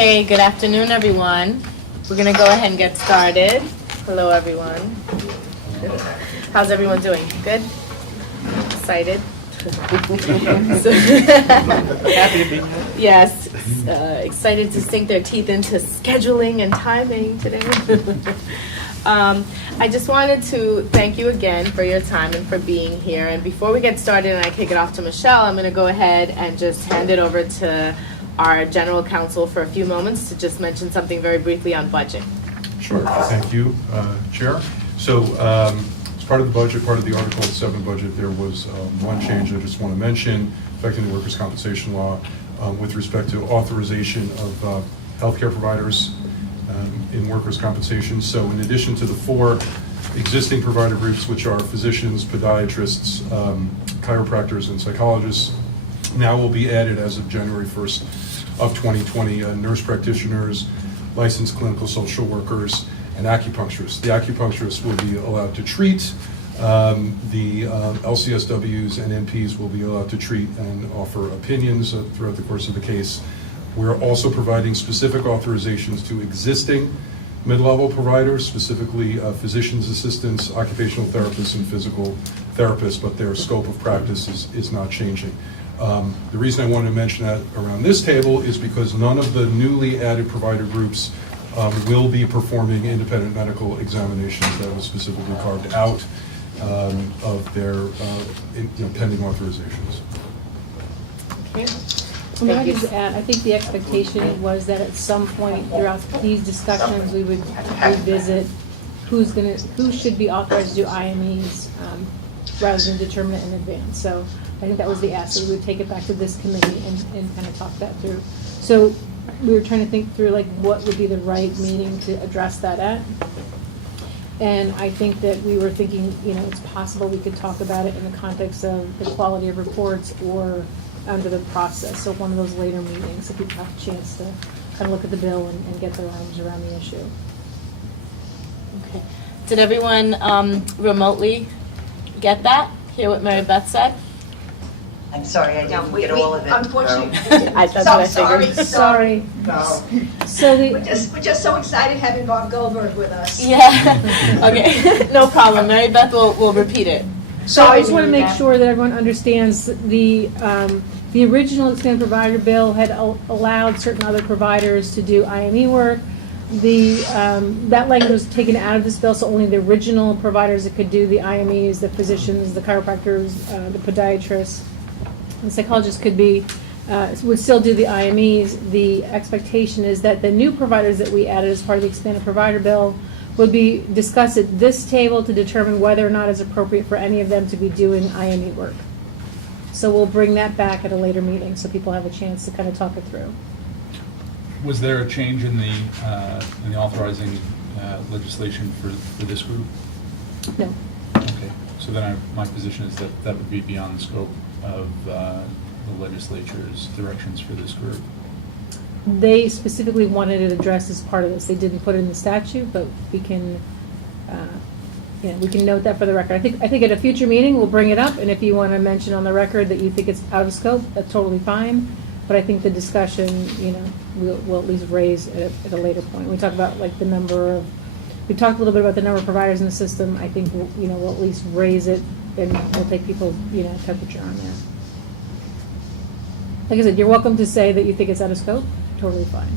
Okay, good afternoon, everyone. We're going to go ahead and get started. Hello, everyone. How's everyone doing? Good? Excited? Happy to be here. Yes, excited to sink their teeth into scheduling and timing today. I just wanted to thank you again for your time and for being here. And before we get started and I kick it off to Michelle, I'm going to go ahead and just hand it over to our general counsel for a few moments to just mention something very briefly on budget. Sure, thank you, Chair. So as part of the budget, part of the Article 7 budget, there was one change I just want to mention affecting the workers' compensation law with respect to authorization of healthcare providers in workers' compensation. So in addition to the 4 existing provider groups, which are physicians, podiatrists, chiropractors, and psychologists, now will be added as of January 1st of 2020, nurse practitioners, licensed clinical social workers, and acupuncturists. The acupuncturists will be allowed to treat. The LCSWs and NPs will be allowed to treat and offer opinions throughout the course of the case. We're also providing specific authorizations to existing mid-level providers, specifically physician's assistants, occupational therapists, and physical therapists, but their scope of practice is not changing. The reason I wanted to mention that around this table is because none of the newly added provider groups will be performing independent medical examinations. That was specifically carved out of their pending authorizations. Okay. May I just add, I think the expectation was that at some point throughout these discussions, we would revisit who should be authorized to do IMEs rather than determine it in advance. So I think that was the ask, that we would take it back to this committee and kind of talk that through. So we were trying to think through like what would be the right meeting to address that at. And I think that we were thinking, it's possible we could talk about it in the context of the quality of reports or under the process. So one of those later meetings, so people have a chance to kind of look at the bill and get their arms around the issue. Okay. Did everyone remotely get that? Hear what Mary Beth said? I'm sorry, I didn't get all of it. Unfortunately, That's what I figured. Sorry. No. So We're just so excited having Bob Goldberg with us. Yeah. Okay. No problem. Mary Beth will repeat it. So I just want to make sure that everyone understands the original expanded provider bill had allowed certain other providers to do IME work. That language was taken out of this bill, so only the original providers that could do the IMEs, the physicians, the chiropractors, the podiatrists, and psychologists would still do the IMEs. The expectation is that the new providers that we added as part of the expanded provider bill would be discussed at this table to determine whether or not it's appropriate for any of them to be doing IME work. So we'll bring that back at a later meeting so people have a chance to kind of talk it through. Was there a change in the authorizing legislation for this group? No. Okay, so then my position is that would be beyond the scope of the legislature's directions for this group. They specifically wanted it addressed as part of this. They didn't put it in the statute, but we can note that for the record. I think at a future meeting we'll bring it up, and if you want to mention on the record that you think it's out of scope, that's totally fine. But I think the discussion, we'll at least raise at a later point. We talk about like we talked a little bit about the number of providers in the system. I think we'll at least raise it, and we'll take people's temperature on that. Like I said, you're welcome to say that you think it's out of scope. Totally fine.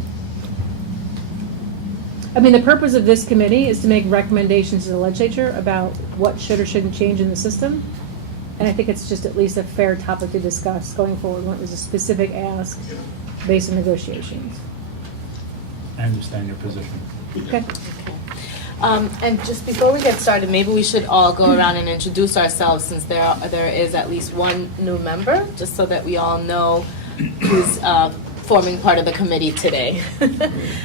I mean, the purpose of this committee is to make recommendations to the legislature about what should or shouldn't change in the system. And I think it's just at least a fair topic to discuss going forward when there's a specific ask based on negotiations. I understand your position. Okay. And just before we get started, maybe we should all go around and introduce ourselves, since there is at least one new member, just so that we all know who's forming part of the committee today.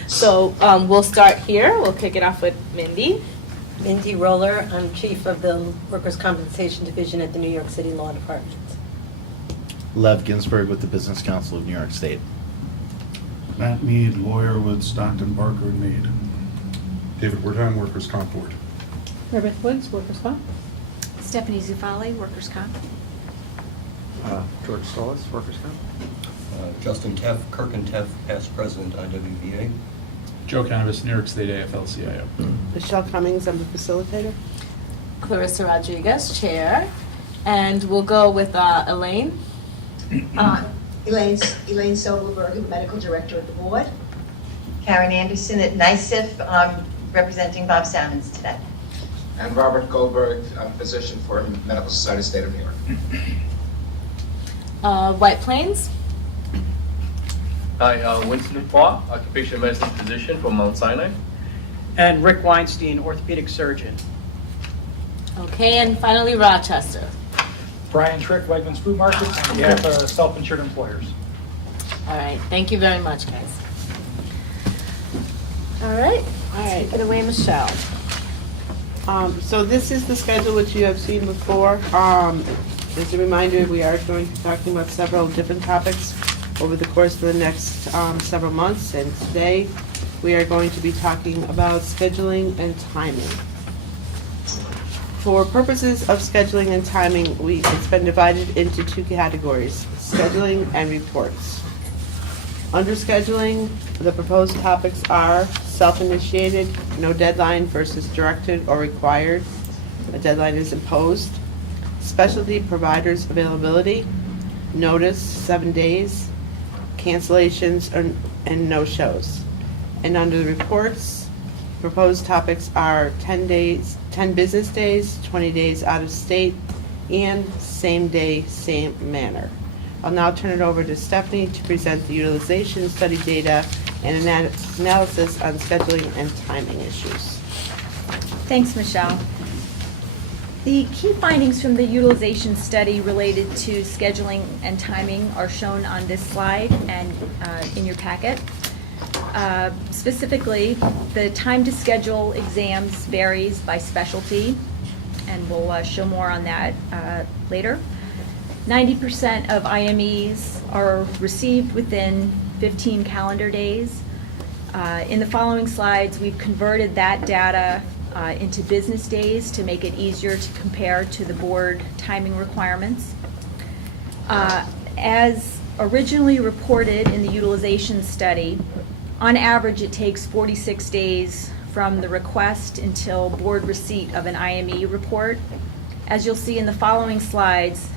So we'll start here. We'll kick it off with Mindy. Mindy Roller, I'm Chief of the Workers' Compensation Division at the New York City Law Department. Lev Ginsberg with the Business Council of New York State. Matt Mead, lawyer with Stockton, Barker, and Mead. David Wertheim, Workers' Comp Board. Mary Beth Woods, Workers' Comp. Stephanie Zufali, Workers' Comp. George Solis, Workers' Comp. Justin Teff, Kirk and Teff, past president, IWVA. Joe Cannabis, New York State AFL-CIO. Michelle Cummings, I'm the facilitator. Clarissa Rodriguez, Chair. And we'll go with Elaine. Elaine Sobelberg, Medical Director of the Board. Karen Anderson at NICEF, representing Bob Salmons today. And Robert Goldberg, physician for Medical Society State of New York. White Plains. Hi, Winston Paw, occupational medicine physician from Mount Sinai. And Rick Weinstein, orthopedic surgeon. Okay, and finally Rochester. Brian Trick, Wegmans Food Markets, on behalf of self-insured employers. All right, thank you very much, guys. All right, take it away, Michelle. So this is the schedule which you have seen before. As a reminder, we are going to be talking about several different topics over the course of the next several months, and today we are going to be talking about scheduling and timing. For purposes of scheduling and timing, it's been divided into two categories, scheduling and reports. Under scheduling, the proposed topics are self-initiated, no deadline versus directed or required. A deadline is imposed. Specialty providers availability, notice 7 days, cancellations and no-shows. And under the reports, proposed topics are 10 business days, 20 days out of state, and same day, same manner. I'll now turn it over to Stephanie to present the utilization study data and analysis on scheduling and timing issues. Thanks, Michelle. The key findings from the utilization study related to scheduling and timing are shown on this slide and in your packet. Specifically, the time to schedule exams varies by specialty, and we'll show more on that later. 90% of IMEs are received within 15 calendar days. In the following slides, we've converted that data into business days to make it easier to compare to the board timing requirements. As originally reported in the utilization study, on average it takes 46 days from the request until board receipt of an IME report. As you'll see in the following slides,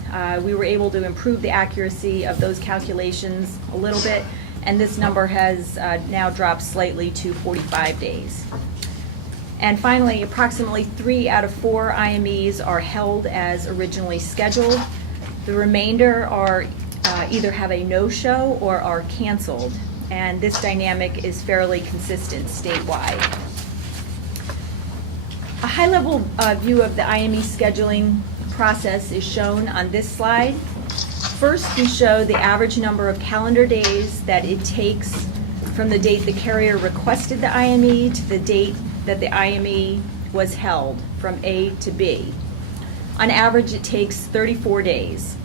we were able to improve the accuracy of those calculations a little bit, and this number has now dropped slightly to 45 days. And finally, approximately 3 out of 4 IMEs are held as originally scheduled. The remainder are either have a no-show or are canceled, and this dynamic is fairly consistent statewide. A high-level view of the IME scheduling process is shown on this slide. First, we show the average number of calendar days that it takes from the date the carrier requested the IME to the date that the IME was held, from A to B. On average, it takes 34 days.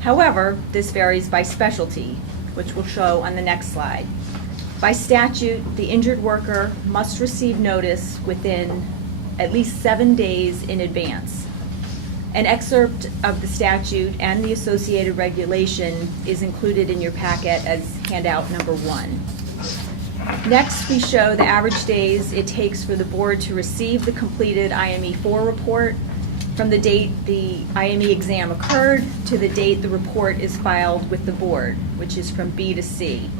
However, this varies by specialty, which we'll show on the next slide. By statute, the injured worker must receive notice within at least 7 days in advance. An excerpt of the statute and the associated regulation is included in your packet as handout number 1. Next, we show the average days it takes for the board to receive the completed IME4 report from the date the IME exam occurred to the date the report is filed with the board, which is from B to C.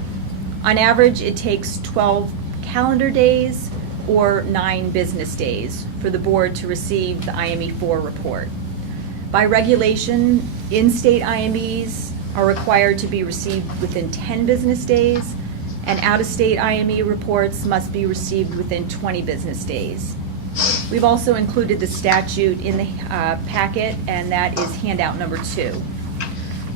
On average, it takes 12 calendar days or 9 business days for the board to receive the IME4 report. By regulation, in-state IMEs are required to be received within 10 business days, and out-of-state IME reports must be received within 20 business days. We've also included the statute in the packet, and that is handout number 2.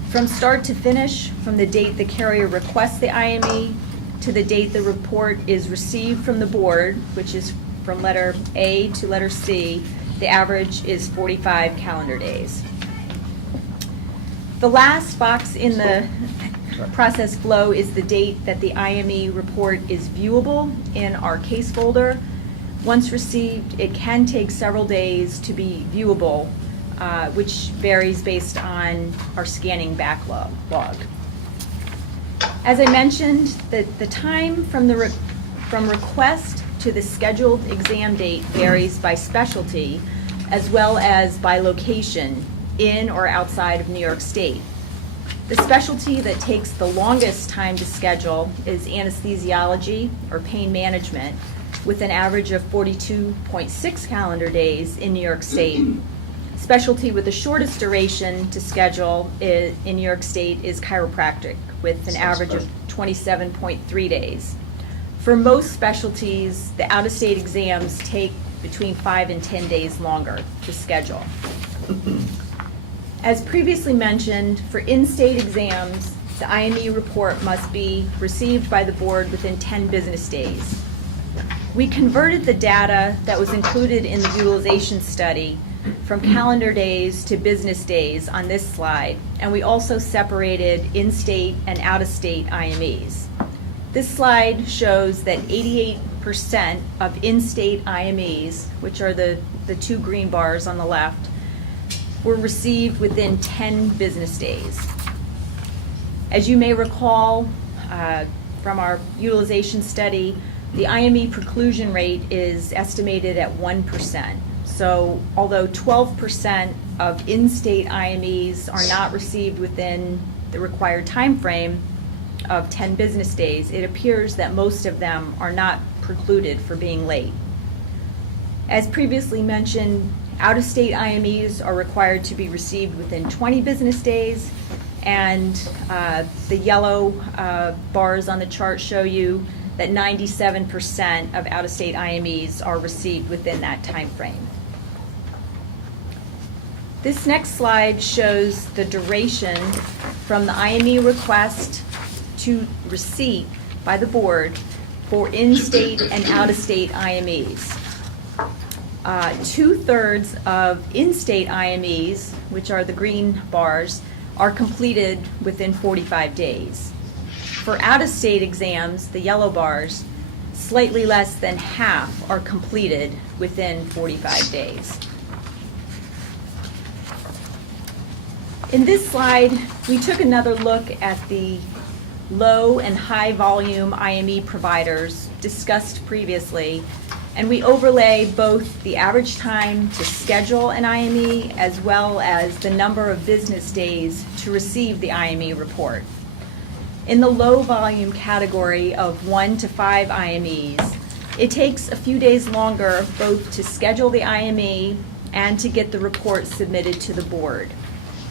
From start to finish, from the date the carrier requests the IME to the date the report is received from the board, which is from letter A to letter C, the average is 45 calendar days. The last box in the process flow is the date that the IME report is viewable in our case folder. Once received, it can take several days to be viewable, which varies based on our scanning backlog. As I mentioned, the time from from request to the scheduled exam date varies by specialty as well as by location in or outside of New York State. The specialty that takes the longest time to schedule is anesthesiology or pain management, with an average of 42.6 calendar days in New York State. Specialty with the shortest duration to schedule in New York State is chiropractic, with an average of 27.3 days. For most specialties, the out-of-state exams take between 5 and 10 days longer to schedule. As previously mentioned, for in-state exams, the IME report must be received by the board within 10 business days. We converted the data that was included in the utilization study from calendar days to business days on this slide, and we also separated in-state and out-of-state IMEs. This slide shows that 88% of in-state IMEs, which are the two green bars on the left, were received within 10 business days. As you may recall from our utilization study, the IME preclusion rate is estimated at 1%. So although 12% of in-state IMEs are not received within the required time frame of 10 business days, it appears that most of them are not precluded for being late. As previously mentioned, out-of-state IMEs are required to be received within 20 business days, and the yellow bars on the chart show you that 97% of out-of-state IMEs are received within that time frame. This next slide shows the duration from the IME request to receipt by the board for in-state and out-of-state IMEs. 2/3 of in-state IMEs, which are the green bars, are completed within 45 days. For out-of-state exams, the yellow bars, slightly less than half are completed within 45 days. In this slide, we took another look at the low and high volume IME providers discussed previously, and we overlay both the average time to schedule an IME as well as the number of business days to receive the IME report. In the low volume category of 1 to 5 IMEs, it takes a few days longer both to schedule the IME and to get the report submitted to the board.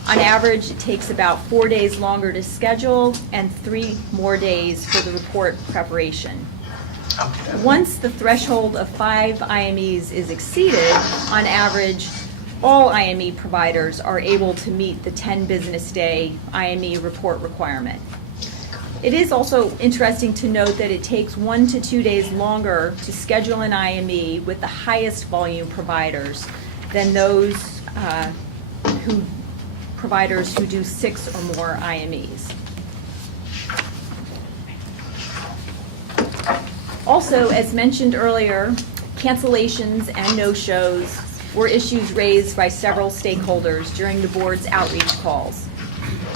On average, it takes about 4 days longer to schedule and 3 more days for the report preparation. Once the threshold of 5 IMEs is exceeded, on average, all IME providers are able to meet the 10 business day IME report requirement. It is also interesting to note that it takes 1 to 2 days longer to schedule an IME with the highest volume providers than those providers who do 6 or more IMEs. Also, as mentioned earlier, cancellations and no-shows were issues raised by several stakeholders during the board's outreach calls.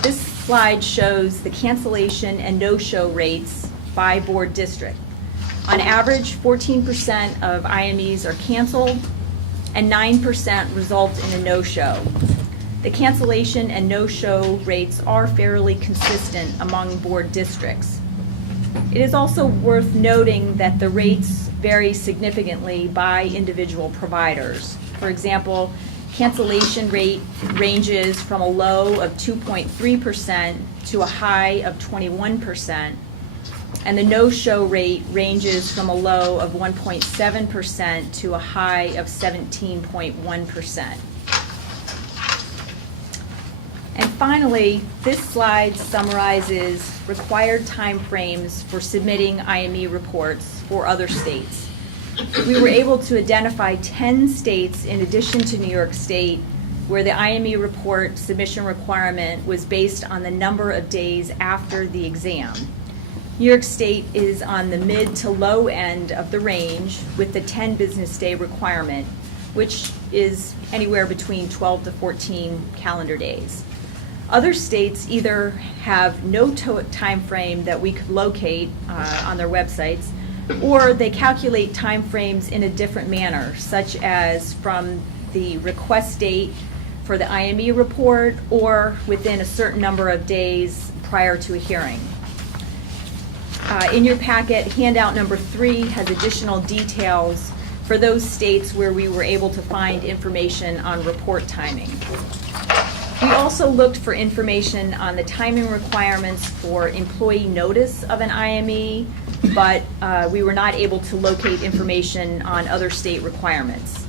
This slide shows the cancellation and no-show rates by board district. On average, 14% of IMEs are canceled and 9% result in a no-show. The cancellation and no-show rates are fairly consistent among board districts. It is also worth noting that the rates vary significantly by individual providers. For example, cancellation rate ranges from a low of 2.3% to a high of 21%, and the no-show rate ranges from a low of 1.7% to a high of 17.1%. And finally, this slide summarizes required timeframes for submitting IME reports for other states. We were able to identify 10 states in addition to New York State where the IME report submission requirement was based on the number of days after the exam. New York State is on the mid to low end of the range with the 10 business day requirement, which is anywhere between 12 to 14 calendar days. Other states either have no time frame that we could locate on their websites, or they calculate time frames in a different manner, such as from the request date for the IME report or within a certain number of days prior to a hearing. In your packet, handout number 3 has additional details for those states where we were able to find information on report timing. We also looked for information on the timing requirements for employee notice of an IME, but we were not able to locate information on other state requirements.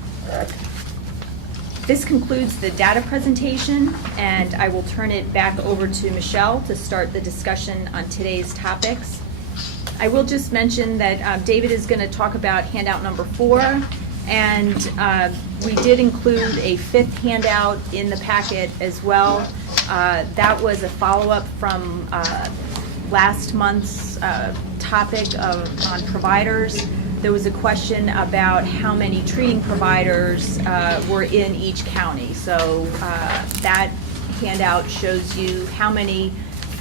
This concludes the data presentation, and I will turn it back over to Michelle to start the discussion on today's topics. I will just mention that David is going to talk about handout number 4, and we did include a 5th handout in the packet as well. That was a follow-up from last month's topic on providers. There was a question about how many treating providers were in each county. So that handout shows you how many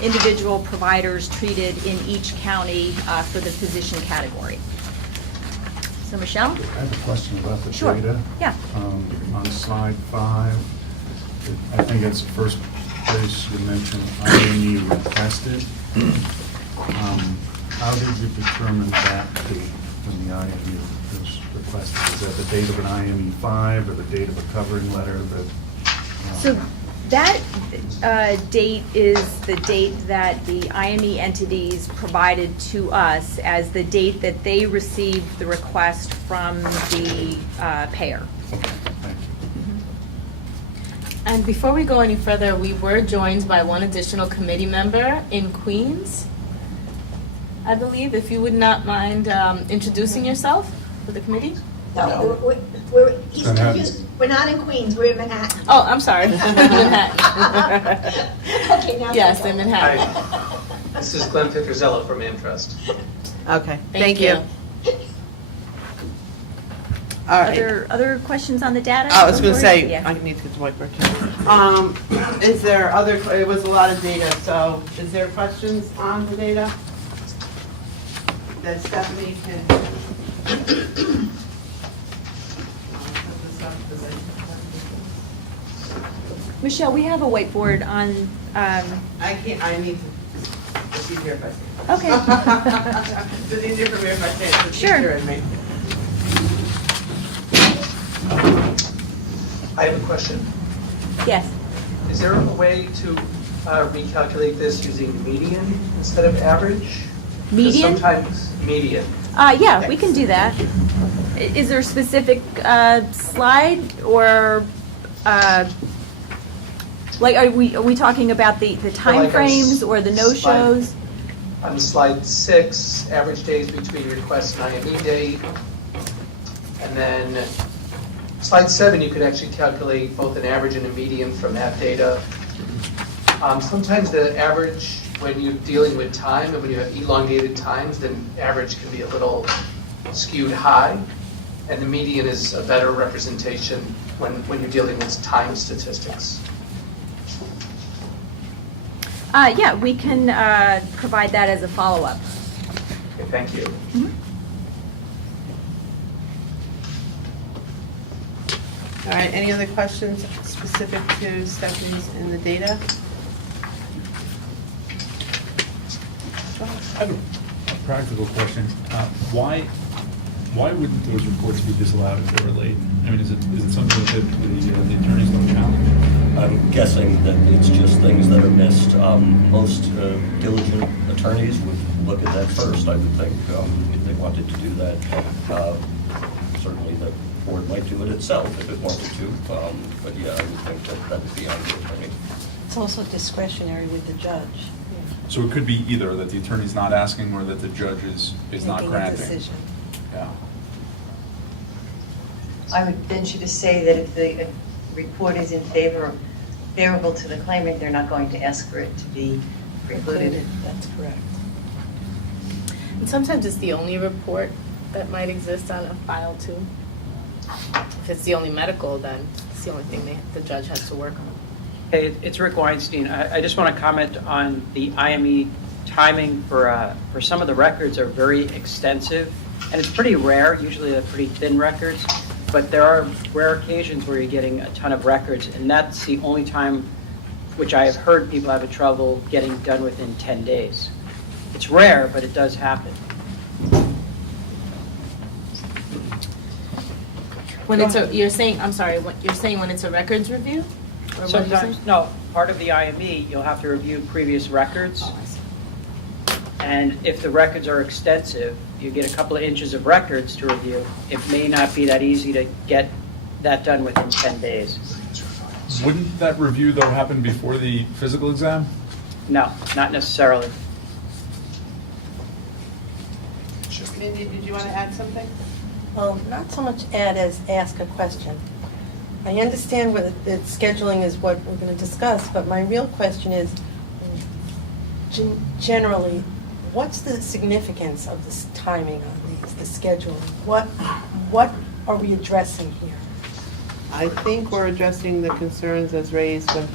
individual providers treated in each county for the physician category. So Michelle? I have a question about the Sure. data. Yeah. On slide 5, I think it's the first place you mentioned IME requested. How did you determine that date when the IME was requested? Is that the date of an IME 5 or the date of a covering letter that? So that date is the date that the IME entities provided to us as the date that they received the request from the payer. And before we go any further, we were joined by one additional committee member in Queens, I believe. If you would not mind introducing yourself for the committee? No, he's confused. We're not in Queens, we're in Manhattan. Oh, I'm sorry. Manhattan. Okay, now. Yes, in Manhattan. Hi, this is Glenn Piccarzello from Amtrust. Okay, Thank you. All right. Other questions on the data? I was going to say, Yeah. I need to get the mic back here. Is there other, it was a lot of data, so is there questions on the data that Stephanie can? Michelle, we have a whiteboard on. I can't, I need to, it's easier if I say. Okay. It's easier for me if I say it, it's Sure. easier in me. I have a question. Yes. Is there a way to recalculate this using median instead of average? 'Cause Median? sometimes median. Yeah, we can do that. Is there a specific slide or, like, are we talking about the time frames or the no-shows? On slide 6, average days between request and IME date. And then slide 7, you could actually calculate both an average and a median from that data. Sometimes the average, when you're dealing with time and when you have elongated times, then average can be a little skewed high. And the median is a better representation when you're dealing with time statistics. Yeah, we can provide that as a follow-up. Okay, thank you. All right, any other questions specific to Stephanie's in the data? I have a practical question. Why wouldn't those reports be disallowed if they were late? I mean, is it something that the attorneys don't challenge? I'm guessing that it's just things that are missed. Most diligent attorneys would look at that first, I would think, if they wanted to do that. Certainly the board might do it itself if it wanted to, but yeah, I would think that would be on the attorney. It's also discretionary with the judge. So it could be either that the attorney's not asking or that the judge is not Making a granting. decision. Yeah. I would venture to say that if the report is favorable to the claimant, they're not going to ask for it to be precluded. That's correct. And sometimes it's the only report that might exist on a file too. If it's the only medical, then it's the only thing the judge has to work on. Hey, it's Rick Weinstein. I just want to comment on the IME timing for some of the records are very extensive, and it's pretty rare. Usually they're pretty thin records, but there are rare occasions where you're getting a ton of records, and that's the only time which I have heard people have trouble getting done within 10 days. It's rare, but it does happen. When it's a, you're saying, I'm sorry, what, you're saying when it's a records review? Or what did you say? Sometimes, no, part of the IME, you'll have to review previous records. Oh, I see. And if the records are extensive, you get a couple of inches of records to review. It may not be that easy to get that done within 10 days. Wouldn't that review, though, happen before the physical exam? No, not necessarily. Mindy, did you want to add something? Not so much add as ask a question. I understand what the scheduling is what we're going to discuss, but my real question is, generally, what's the significance of this timing on these, the scheduling? What are we addressing here? I think we're addressing the concerns as raised with.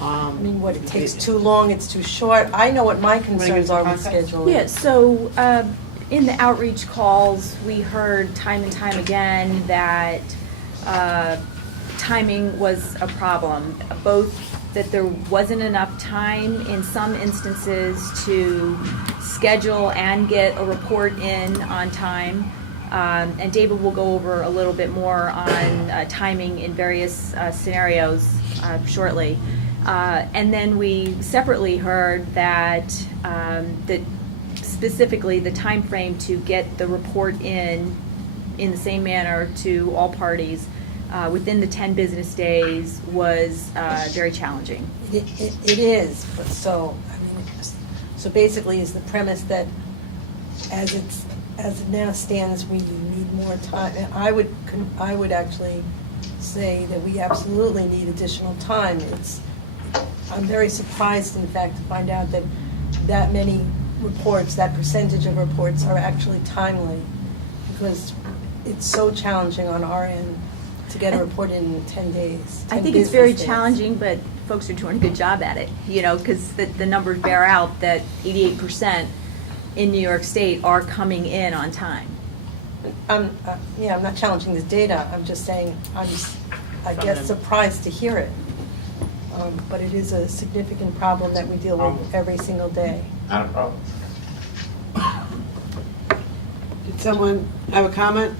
I mean, what, it takes too long, it's too short? I know what my concerns are with scheduling. Yeah, so in the outreach calls, we heard time and time again that timing was a problem, both that there wasn't enough time in some instances to schedule and get a report in on time. And David will go over a little bit more on timing in various scenarios shortly. And then we separately heard that that specifically the time frame to get the report in the same manner to all parties within the 10 business days was very challenging. It is, but so, I mean, so basically is the premise that as it now stands, we need more time. And I would actually say that we absolutely need additional time. I'm very surprised, in fact, to find out that many reports, that percentage of reports are actually timely, because it's so challenging on our end to get a report in 10 days. I think it's very challenging, but folks are doing a good job at it, because the numbers bear out that 88% in New York State are coming in on time. I'm not challenging the data. I'm just saying, I guess, surprised to hear it. But it is a significant problem that we deal with every single day. Not a problem. Did someone have a comment?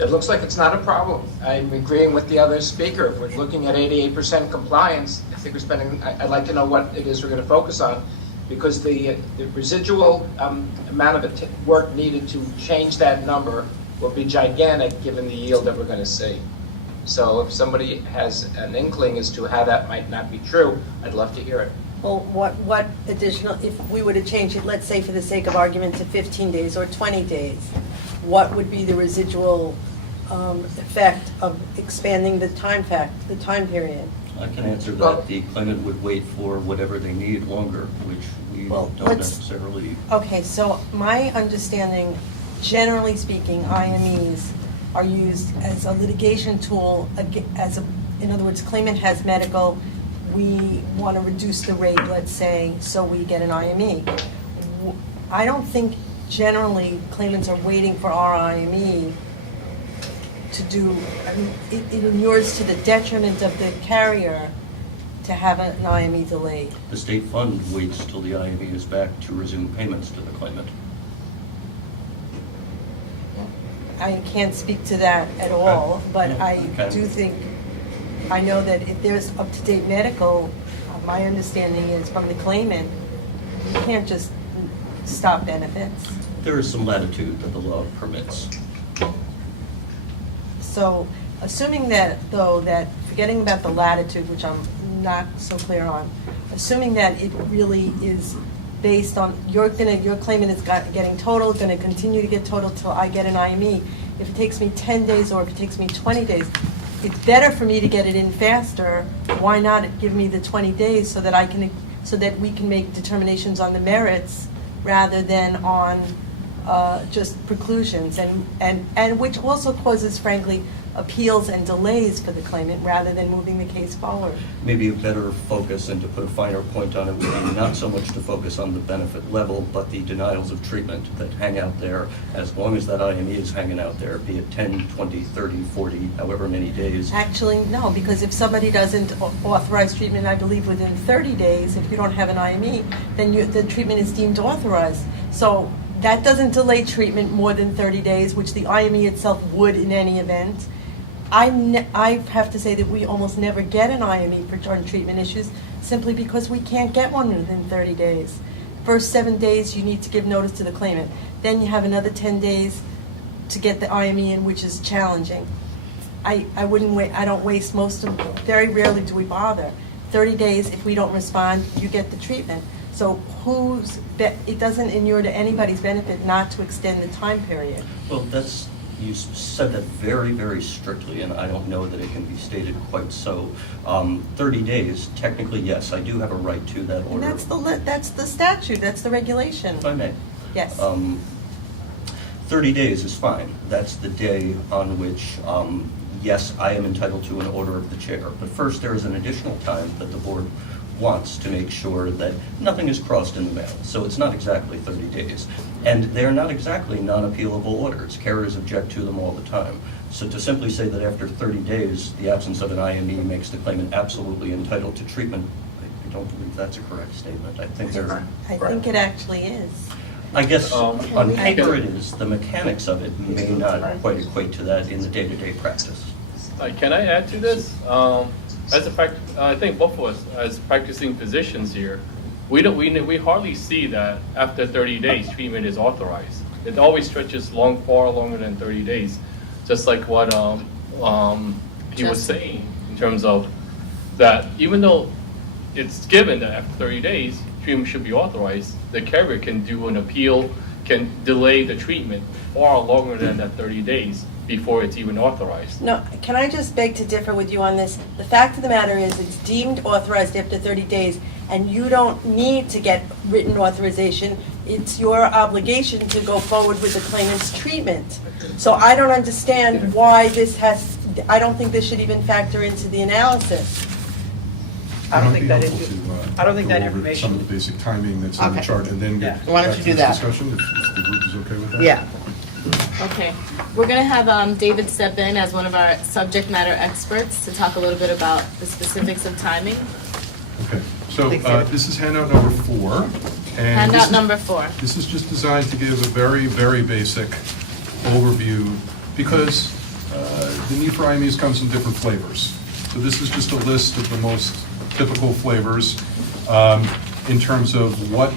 It looks like it's not a problem. I'm agreeing with the other speaker. If we're looking at 88% compliance, I think I'd like to know what it is we're going to focus on, because the residual amount of work needed to change that number will be gigantic given the yield that we're going to see. So if somebody has an inkling as to how that might not be true, I'd love to hear it. Well, what additional, if we were to change it, let's say for the sake of argument, to 15 days or 20 days, what would be the residual effect of expanding the time period? I can answer that. The claimant would wait for whatever they need longer, which we don't necessarily. Okay, so my understanding, generally speaking, IMEs are used as a litigation tool, in other words, claimant has medical, we want to reduce the rate, let's say, so we get an IME. I don't think generally claimants are waiting for our IME to do, it inures to the detriment of the carrier to have an IME delayed. The state fund waits till the IME is back to resume payments to the claimant. I can't speak to that at all, but I do think, I know that if there's up-to-date medical, my understanding is from the claimant, you can't just stop benefits. There is some latitude that the law permits. So assuming that, though, that, forgetting about the latitude, which I'm not so clear on, assuming that it really is based on, your claimant is getting total, going to continue to get total till I get an IME. If it takes me 10 days or if it takes me 20 days, it's better for me to get it in faster. Why not give me the 20 days so that we can make determinations on the merits rather than on just preclusions, and which also causes, frankly, appeals and delays for the claimant rather than moving the case forward. Maybe a better focus, and to put a finer point on it, would be not so much to focus on the benefit level, but the denials of treatment that hang out there, as long as that IME is hanging out there, be it 10, 20, 30, 40, however many days. Actually, no, because if somebody doesn't authorize treatment, I believe within 30 days, if you don't have an IME, then the treatment is deemed authorized. So that doesn't delay treatment more than 30 days, which the IME itself would in any event. I have to say that we almost never get an IME for on treatment issues simply because we can't get one within 30 days. First 7 days, you need to give notice to the claimant. Then you have another 10 days to get the IME in, which is challenging. I wouldn't wait. I don't waste most of them. Very rarely do we bother. 30 days, if we don't respond, you get the treatment. So it doesn't inure to anybody's benefit not to extend the time period. Well, you said that very, very strictly, and I don't know that it can be stated quite so. 30 days, technically, yes, I do have a right to that order. And that's the statute, that's the regulation. If I may. Yes. 30 days is fine. That's the day on which, yes, I am entitled to an order of the chair. But first, there is an additional time that the board wants to make sure that nothing is crossed in the mail. So it's not exactly 30 days. And they're not exactly non-appealable orders. Carriers object to them all the time. So to simply say that after 30 days, the absence of an IME makes the claimant absolutely entitled to treatment, I don't believe that's a correct statement. I think it actually is. I guess on paper it is. The mechanics of it may not quite equate to that in the day-to-day practice. Can I add to this? I think both of us, as practicing physicians here, we hardly see that after 30 days treatment is authorized. It always stretches far longer than 30 days, just like what he was saying in terms of that. Even though it's given that after 30 days treatment should be authorized, the carrier can do an appeal, can delay the treatment far longer than that 30 days before it's even authorized. No, can I just beg to differ with you on this? The fact of the matter is it's deemed authorized after 30 days, and you don't need to get written authorization. It's your obligation to go forward with the claimant's treatment. So I don't understand why I don't think this should even factor into the analysis. I don't think that Might be helpful to, that go over information. some of the basic timing that's in the Okay. chart, and then get Why don't back you to do this that? discussion, if the group is okay with that? Yeah. Okay, we're gonna have David step in as one of our subject matter experts to talk a little bit about the specifics of timing. Okay, so this is handout number 4. And Handout number 4. This is just designed to give a very, very basic overview, because the need for IMEs comes in different flavors. So this is just a list of the most typical flavors in terms of what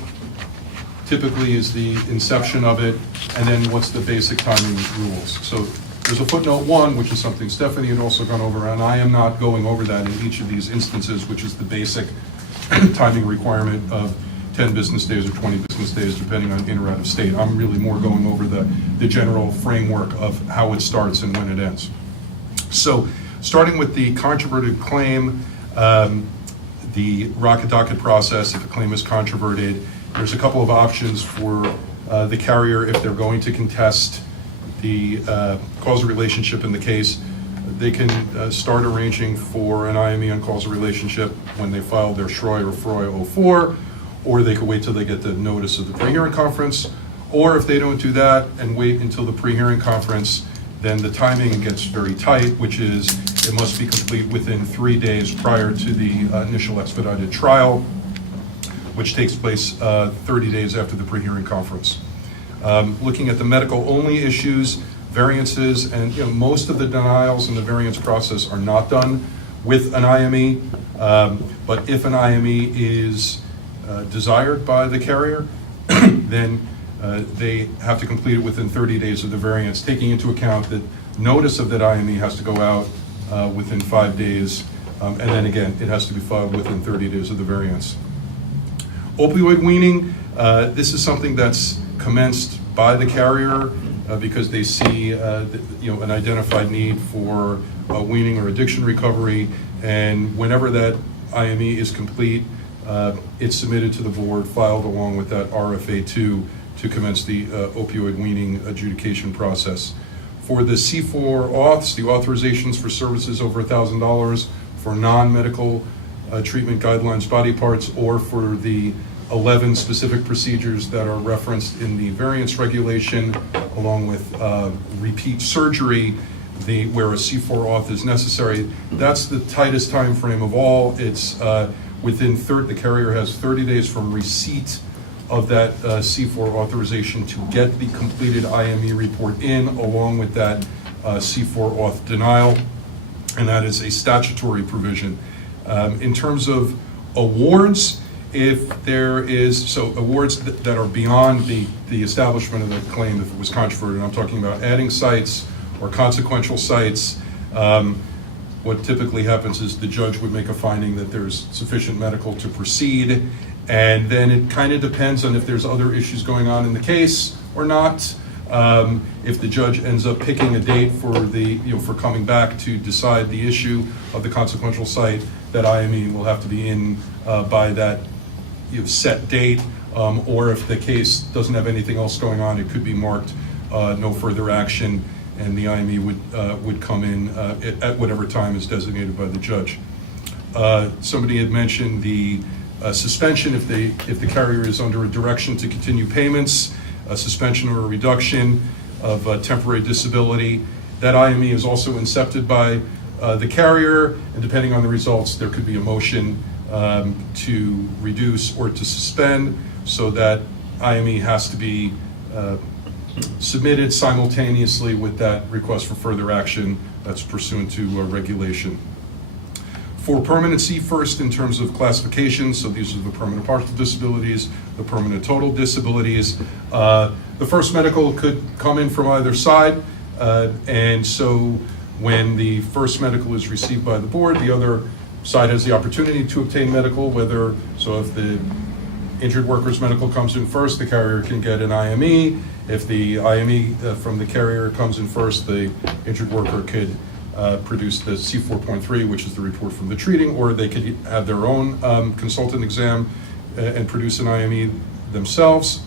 typically is the inception of it, and then what's the basic timing rules. So there's a footnote 1, which is something Stephanie had also gone over, and I am not going over that in each of these instances, which is the basic timing requirement of 10 business days or 20 business days, depending on in or out of state. I'm really more going over the general framework of how it starts and when it ends. So starting with the controverted claim, the rocket docket process, if a claim is controverted, there's a couple of options for the carrier if they're going to contest the causal relationship in the case. They can start arranging for an IME on causal relationship when they file their SHROI or FROI 04, or they could wait till they get the notice of the pre-hearing conference, or if they don't do that and wait until the pre-hearing conference, then the timing gets very tight, which is it must be complete within 3 days prior to the initial expedited trial, which takes place 30 days after the pre-hearing conference. Looking at the medical-only issues, variances, and most of the denials in the variance process are not done with an IME, but if an IME is desired by the carrier, then they have to complete it within 30 days of the variance, taking into account that notice of that IME has to go out within 5 days, and then again, it has to be filed within 30 days of the variance. Opioid weaning, this is something that's commenced by the carrier because they see an identified need for weaning or addiction recovery, and whenever that IME is complete, it's submitted to the board, filed along with that RFA2 to commence the opioid weaning adjudication process. For the C4 auths, the authorizations for services over $1,000 for non-medical treatment guidelines body parts, or for the 11 specific procedures that are referenced in the variance regulation, along with repeat surgery, where a C4 auth is necessary. That's the tightest time frame of all. It's within the carrier has 30 days from receipt of that C4 authorization to get the completed IME report in, along with that C4 auth denial, and that is a statutory provision. In terms of awards, if there is, so awards that are beyond the establishment of the claim, if it was controverted, I'm talking about adding sites or consequential sites, what typically happens is the judge would make a finding that there's sufficient medical to proceed, and then it kind of depends on if there's other issues going on in the case or not. If the judge ends up picking a date for coming back to decide the issue of the consequential site, that IME will have to be in by that set date, or if the case doesn't have anything else going on, it could be marked no further action, and the IME would come in at whatever time is designated by the judge. Somebody had mentioned the suspension if the carrier is under a direction to continue payments, a suspension or a reduction of temporary disability. That IME is also incepted by the carrier, and depending on the results, there could be a motion to reduce or to suspend, so that IME has to be submitted simultaneously with that request for further action that's pursuant to regulation. For permanency, first in terms of classification, so these are the permanent partial disabilities, the permanent total disabilities. The first medical could come in from either side, and so when the first medical is received by the board, the other side has the opportunity to obtain medical, so if the injured worker's medical comes in first, the carrier can get an IME. If the IME from the carrier comes in first, the injured worker could produce the C4.3, which is the report from the treating, or they could have their own consultant exam and produce an IME themselves.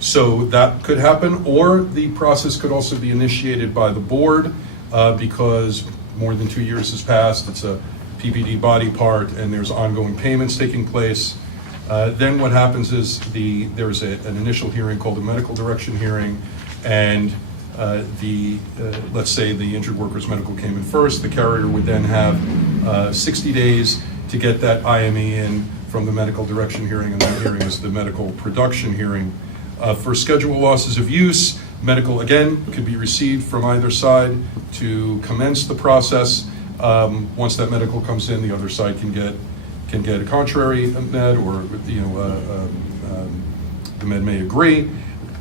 So that could happen, or the process could also be initiated by the board because more than 2 years has passed, it's a PPD body part, and there's ongoing payments taking place. Then what happens is there's an initial hearing called a medical direction hearing, and let's say the injured worker's medical came in first, the carrier would then have 60 days to get that IME in from the medical direction hearing, and that hearing is the medical production hearing. For schedule losses of use, medical, again, could be received from either side to commence the process. Once that medical comes in, the other side can get a contrary med, or the med may agree,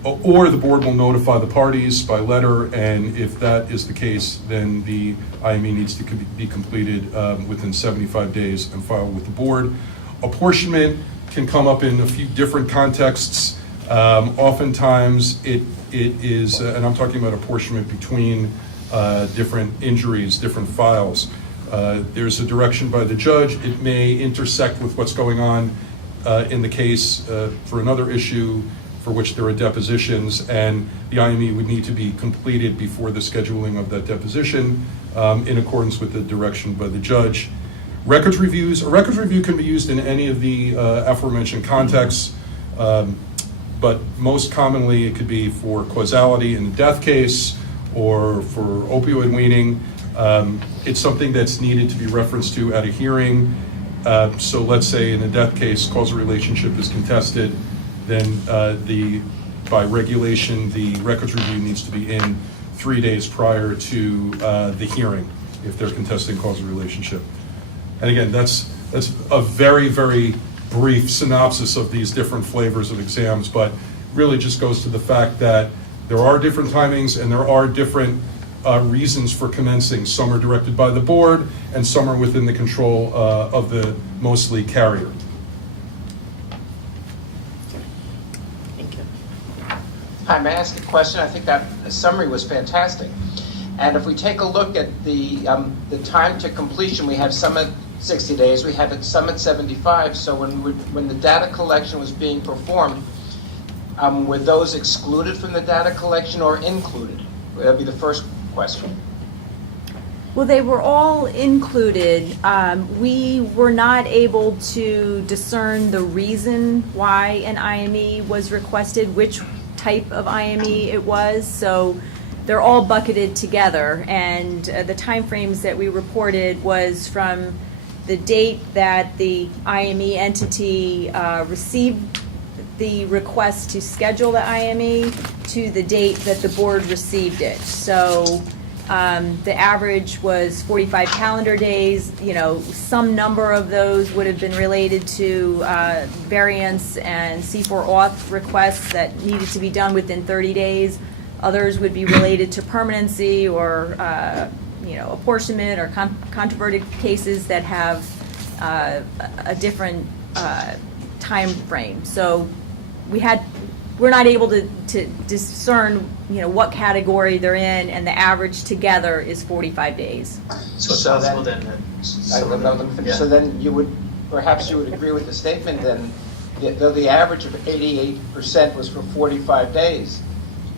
or the board will notify the parties by letter, and if that is the case, then the IME needs to be completed within 75 days and filed with the board. Apportionment can come up in a few different contexts. Oftentimes it is, and I'm talking about apportionment between different injuries, different files. There's a direction by the judge. It may intersect with what's going on in the case for another issue for which there are depositions, and the IME would need to be completed before the scheduling of that deposition in accordance with the direction by the judge. Records reviews. A records review can be used in any of the aforementioned contexts, but most commonly it could be for causality in a death case or for opioid weaning. It's something that's needed to be referenced to at a hearing. So let's say in a death case, causal relationship is contested, then by regulation, the records review needs to be in 3 days prior to the hearing if they're contesting causal relationship. And again, that's a very, very brief synopsis of these different flavors of exams, but really just goes to the fact that there are different timings and there are different reasons for commencing. Some are directed by the board and some are within the control of the mostly carrier. Hi, may I ask a question? I think that summary was fantastic. And if we take a look at the time to completion, we have some at 60 days, we have some at 75. So when the data collection was being performed, were those excluded from the data collection or included? That'd be the first question. Well, they were all included. We were not able to discern the reason why an IME was requested, which type of IME it was, so they're all bucketed together. And the timeframes that we reported was from the date that the IME entity received the request to schedule the IME to the date that the board received it. So the average was 45 calendar days. Some number of those would have been related to variance and C4 auth requests that needed to be done within 30 days. Others would be related to permanency or apportionment or controverted cases that have a different time frame. So we're not able to discern, what category they're in, and the average together is 45 days. So then you would agree with the statement then, though the average of 88% was for 45 days,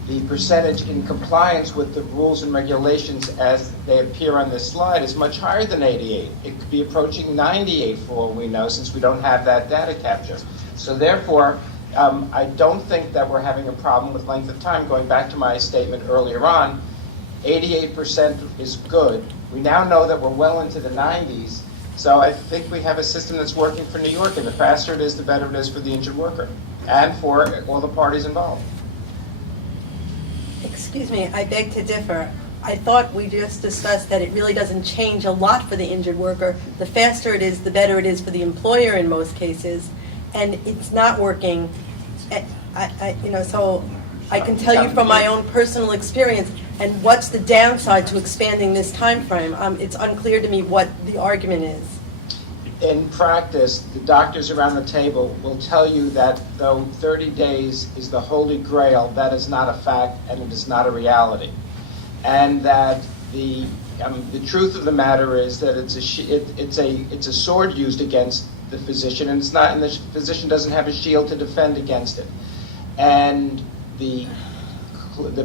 the percentage in compliance with the rules and regulations as they appear on this slide is much higher than 88. It could be approaching 98 for all we know, since we don't have that data capture. So therefore, I don't think that we're having a problem with length of time. Going back to my statement earlier on, 88% is good. We now know that we're well into the 90s, so I think we have a system that's working for New York, and the faster it is, the better it is for the injured worker and for all the parties involved. Excuse me, I beg to differ. I thought we just discussed that it really doesn't change a lot for the injured worker. The faster it is, the better it is for the employer in most cases, and it's not working. So I can tell you from my own personal experience. And what's the downside to expanding this time frame? It's unclear to me what the argument is. In practice, the doctors around the table will tell you that though 30 days is the holy grail, that is not a fact and it is not a reality. And that the truth of the matter is that it's a sword used against the physician, and the physician doesn't have a shield to defend against it. And the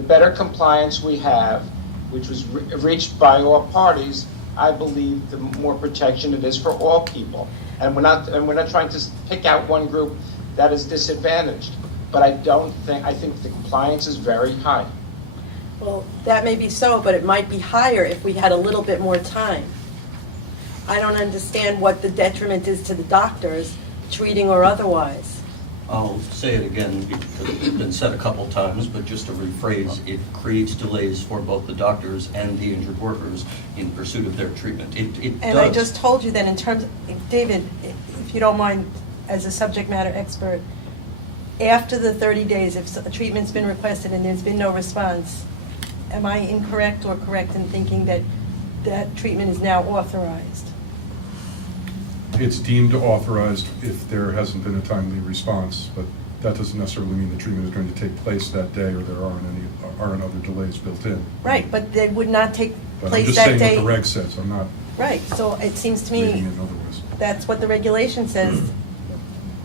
better compliance we have, which was reached by all parties, I believe the more protection it is for all people. And we're not trying to pick out one group that is disadvantaged. But I think the compliance is very high. Well, that may be so, but it might be higher if we had a little bit more time. I don't understand what the detriment is to the doctors, treating or otherwise. I'll say it again because it's been said a couple times, but just to rephrase, it creates delays for both the doctors and the injured workers in pursuit of their treatment. It And does. I just told you that in terms, David, if you don't mind, as a subject matter expert, after the 30 days, if a treatment's been requested and there's been no response, am I incorrect or correct in thinking that that treatment is now authorized? It's deemed authorized if there hasn't been a timely response, but that doesn't necessarily mean the treatment is going to take place that day or there aren't other delays built in. Right, but they would not take But I'm place just that saying day. what the reg says, I'm not Right, so it seems to reading me it otherwise. that's what the regulation says.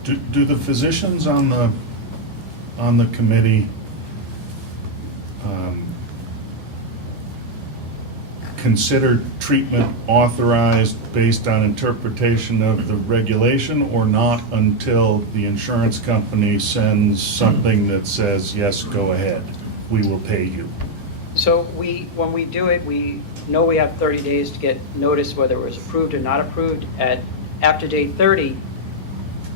Do the physicians on the committee consider treatment authorized based on interpretation of the regulation or not until the insurance company sends something that says, yes, go ahead, we will pay you? So when we do it, we know we have 30 days to get notice whether it was approved or not approved. After day 30,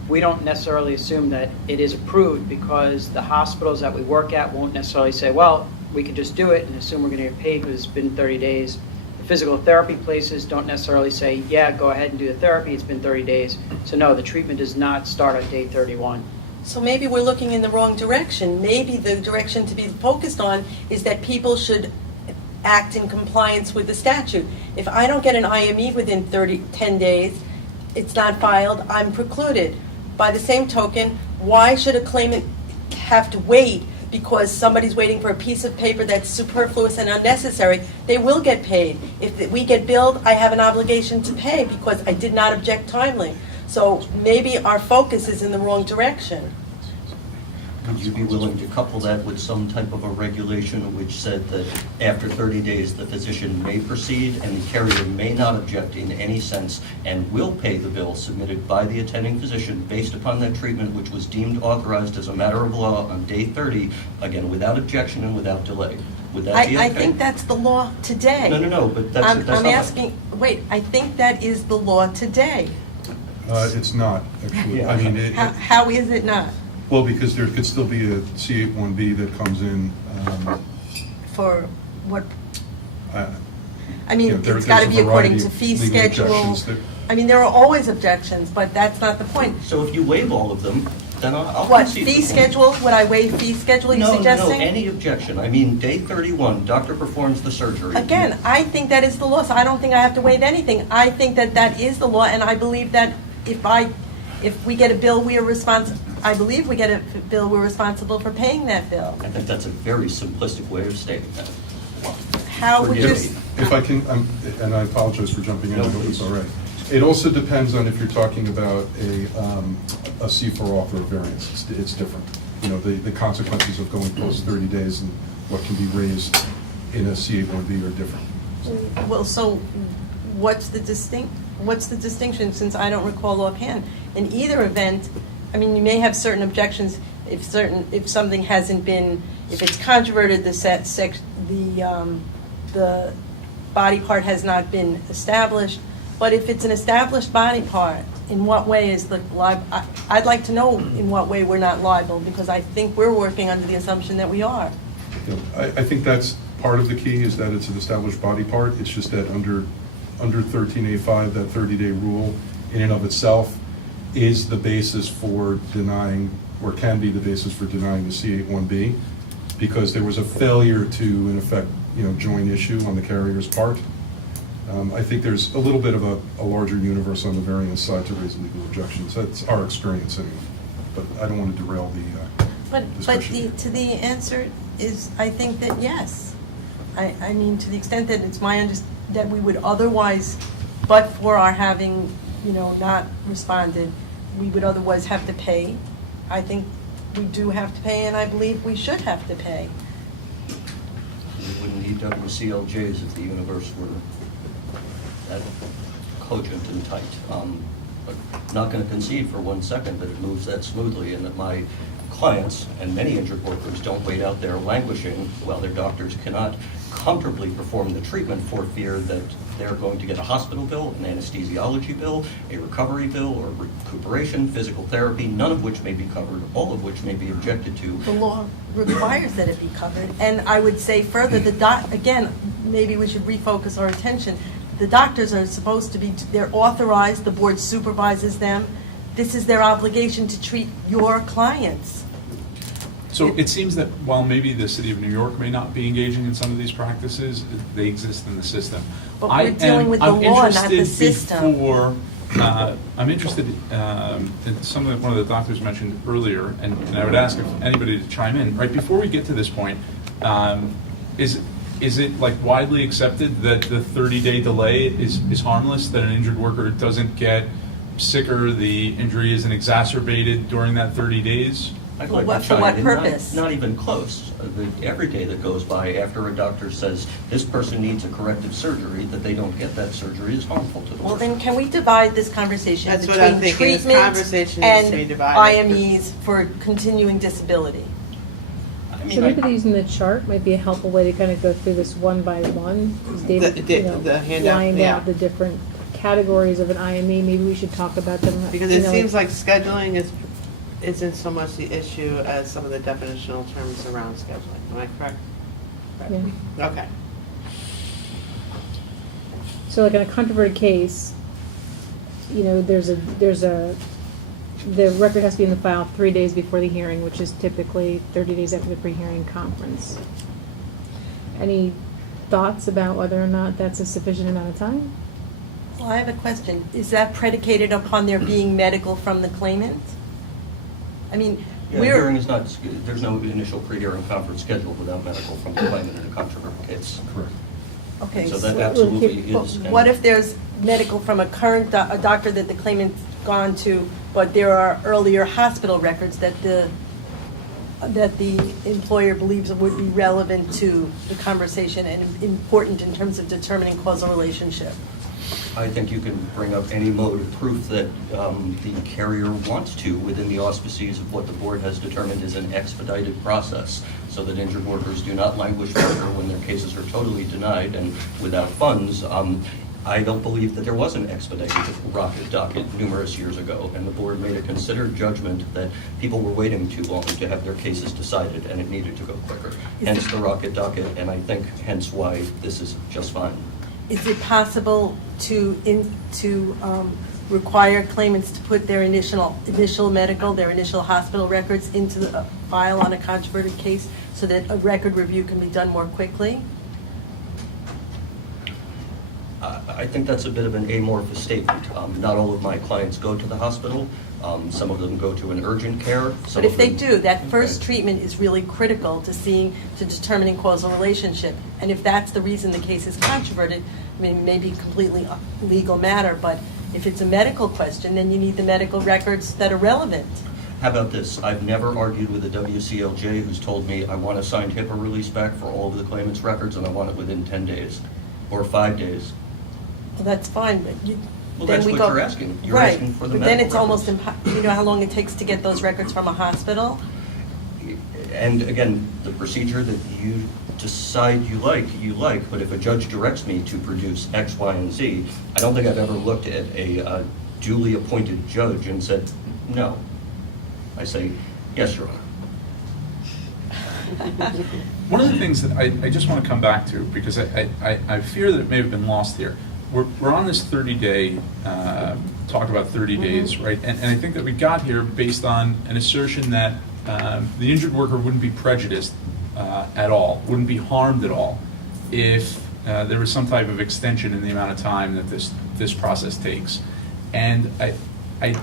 we don't necessarily assume that it is approved because the hospitals that we work at won't necessarily say, well, we can just do it and assume we're going to get paid because it's been 30 days. The physical therapy places don't necessarily say, yeah, go ahead and do the therapy, it's been 30 days. So no, the treatment does not start on day 31. So maybe we're looking in the wrong direction. Maybe the direction to be focused on is that people should act in compliance with the statute. If I don't get an IME within 10 days, it's not filed, I'm precluded. By the same token, why should a claimant have to wait because somebody's waiting for a piece of paper that's superfluous and unnecessary? They will get paid. If we get billed, I have an obligation to pay because I did not object timely. So maybe our focus is in the wrong direction. Would you be willing to couple that with some type of a regulation which said that after 30 days, the physician may proceed and the carrier may not object in any sense and will pay the bill submitted by the attending physician based upon that treatment which was deemed authorized as a matter of law on day 30, again, without objection and without delay? Would that be okay? I think that's the law today. No, but that's I'm not... asking, wait, I think that is the law today. It's not, actually. I mean, How is it not? well, because there could still be a C81B that comes in. For what? I I mean, Yeah, it's got to there's be a according variety to of fee legal schedule. objections that- I mean, there are always objections, but that's not the point. So if you waive all of them, then I'll What, concede fee the point. schedule? Would I waive fee schedule, are you suggesting? No, any objection. I mean, day 31, doctor performs the surgery. Again, I think that is the law, so I don't think I have to waive anything. I think that that is the law, and I believe that if we get a bill, I believe we get a bill, we're responsible for paying that bill. I think that's a very simplistic way of stating that. How would you? If I can, and I apologize for jumping in, I hope it's all right. It also depends on if you're talking about a C4 author variance. It's different. You know, the consequences of going post 30 days and what can be raised in a C81B are different. Well, so what's the distinction, since I don't recall offhand? In either event, I mean, you may have certain objections if something hasn't been, if it's controverted, the body part has not been established. But if it's an established body part, in what way is I'd like to know in what way we're not liable, because I think we're working under the assumption that we are. You know, I think that's part of the key, is that it's an established body part. It's just that under 13A5, that 30-day rule in and of itself is the basis for denying, or can be the basis for denying the C81B, because there was a failure to, in effect, join issue on the carrier's part. I think there's a little bit of a larger universe on the variance side to raise legal objections. That's our experience anyway, but I don't want to derail the discussion. But the answer is, I think that yes. I mean, to the extent that it's my that we would otherwise, but for our having, not responded, we would otherwise have to pay. I think we do have to pay, and I believe we should have to pay. We wouldn't need WCLJs if the universe were that cogent and tight. But not going to concede for 1 second that it moves that smoothly, and that my clients and many injured workers don't wait out there languishing while their doctors cannot comfortably perform the treatment for fear that they're going to get a hospital bill, an anesthesiology bill, a recovery bill, or recuperation, physical therapy, none of which may be covered, all of which may be objected to. The law requires that it be covered. And I would say further, again, maybe we should refocus our attention. The doctors are supposed to be, they're authorized, the board supervises them. This is their obligation to treat your clients. So it seems that while maybe the city of New York may not be engaging in some of these practices, they exist in the system. But we're dealing with the law, not the system. I'm interested in something that one of the doctors mentioned earlier, and I would ask if anybody to chime in. Right before we get to this point, is it like widely accepted that the 30-day delay is harmless, that an injured worker doesn't get sicker, the injury isn't exacerbated during that 30 days? For what purpose? Not even close. Every day that goes by after a doctor says this person needs a corrective surgery, that they don't get that surgery is harmful to the Well, person. then can we divide this conversation That's what I'm between thinking, this treatment conversation needs to be and divided. IMEs for continuing disability? So maybe using the chart might be a helpful way to kind of go through this one by one. As David, The handout, lined yeah. out the different categories of an IME. Maybe we should talk about them. Because it seems like scheduling isn't so much the issue as some of the definitional terms around scheduling. Am I correct? Yeah. Okay. So like in a controverted case, the record has to be in the file 3 days before the hearing, which is typically 30 days after the pre-hearing conference. Any thoughts about whether or not that's a sufficient amount of time? Well, I have a question. Is that predicated upon there being medical from the claimant? I mean, Hearing is not, there's no initial pre-hearing conference scheduled without medical from the claimant in a controversial case. Correct. Okay. So that absolutely is. What if there's medical from a current a doctor that the claimant's gone to, but there are earlier hospital records that the that the employer believes would be relevant to the conversation and important in terms of determining causal relationship? I think you can bring up any mode of proof that the carrier wants to within the auspices of what the board has determined is an expedited process, so that injured workers do not languish further when their cases are totally denied and without funds. I don't believe that there was an expedited rocket docket numerous years ago, and the board made a considered judgment that people were waiting too long to have their cases decided, and it needed to go quicker. Hence the rocket docket, and I think hence why this is just fine. Is it possible to require claimants to put their initial medical, their initial hospital records into the file on a controverted case so that a record review can be done more quickly? I think that's a bit of an amorphous statement. Not all of my clients go to the hospital. Some of them go to an urgent care. But if they do, that first treatment is really critical to determining causal relationship. And if that's the reason the case is controverted, I mean, it may be a completely legal matter, but if it's a medical question, then you need the medical records that are relevant. How about this? I've never argued with a WCLJ who's told me I want a signed HIPAA release back for all of the claimant's records and I want it within 10 days or 5 days. Well, that's fine, but Well, then that's we what go. you're asking. You're Right, asking for the but then medical it's almost, records. you know how long it takes to get those records from a hospital? And again, the procedure that you decide you like, but if a judge directs me to produce X, Y, and Z, I don't think I've ever looked at a duly appointed judge and said, no. I say, yes, Your Honor. One of the things that I just want to come back to, because I fear that it may have been lost here. We're on this 30-day, talk about 30 days, right? And I think that we got here based on an assertion that the injured worker wouldn't be prejudiced at all, wouldn't be harmed at all if there was some type of extension in the amount of time that this process takes. And I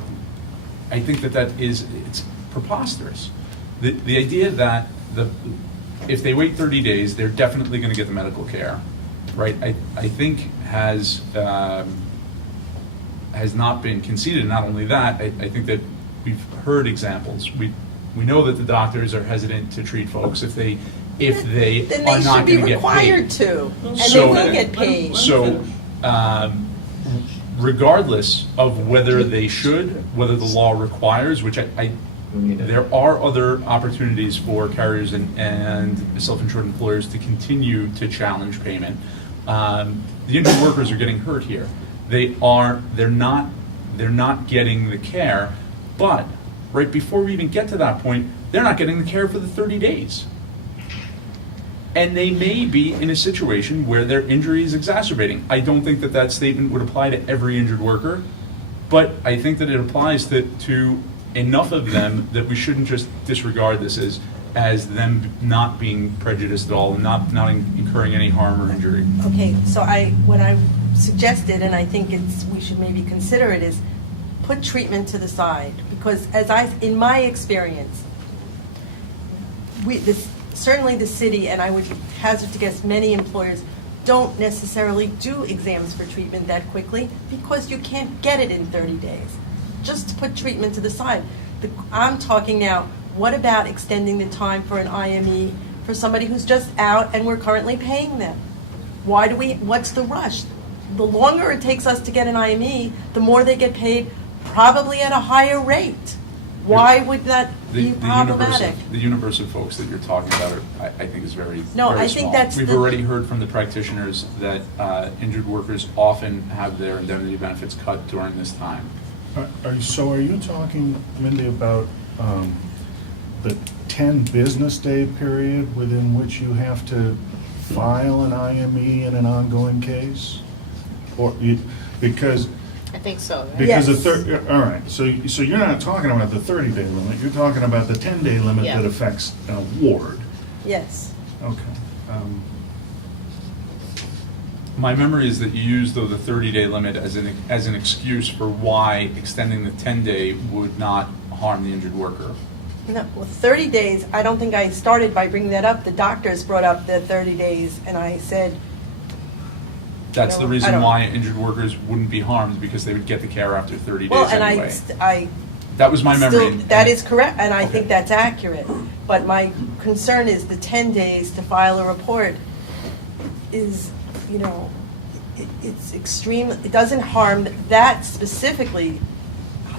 think that it's preposterous. The idea that if they wait 30 days, they're definitely going to get the medical care, right? I think has not been conceded. Not only that, I think that we've heard examples. We know that the doctors are hesitant to treat folks if they Then are they not should be going to get paid. required to, and they will get paid. So, regardless of whether they should, whether the law requires, which there are other opportunities for carriers and self-insured employers to continue to challenge payment. The injured workers are getting hurt here. They're not getting the care, but right before we even get to that point, they're not getting the care for the 30 days. And they may be in a situation where their injury is exacerbating. I don't think that statement would apply to every injured worker, but I think that it applies to enough of them that we shouldn't just disregard this as them not being prejudiced at all and not incurring any harm or injury. Okay, so what I suggested, and I think we should maybe consider it, is put treatment to the side, because in my experience, certainly the city, and I would hazard to guess many employers, don't necessarily do exams for treatment that quickly because you can't get it in 30 days. Just to put treatment to the side. I'm talking now, what about extending the time for an IME for somebody who's just out and we're currently paying them? What's the rush? The longer it takes us to get an IME, the more they get paid, probably at a higher rate. Why would that be problematic? The universe of folks that you're talking about, I think, is very No, very I think small. that's We've already heard from the practitioners that injured workers often have their indemnity benefits cut during this time. So are you talking, Mindy, about the 10 business day period within which you have to file an IME in an ongoing case? Because I think so, right? Because Yes. all right, so you're not talking about the 30-day limit, you're talking about the 10-day limit Yeah. that affects an award. Yes. Okay. My memory is that you used, though, the 30-day limit as an excuse for why extending the 10-day would not harm the injured worker. No, well, 30 days, I don't think I started by bringing that up. The doctors brought up the 30 days, and I said, That's the I reason don't- why injured workers wouldn't be harmed, because they would get the care after 30 days well, and anyway. That was my memory. That is correct, and I think that's accurate. But my concern is the 10 days to file a report is, it's extreme. It doesn't harm, that specifically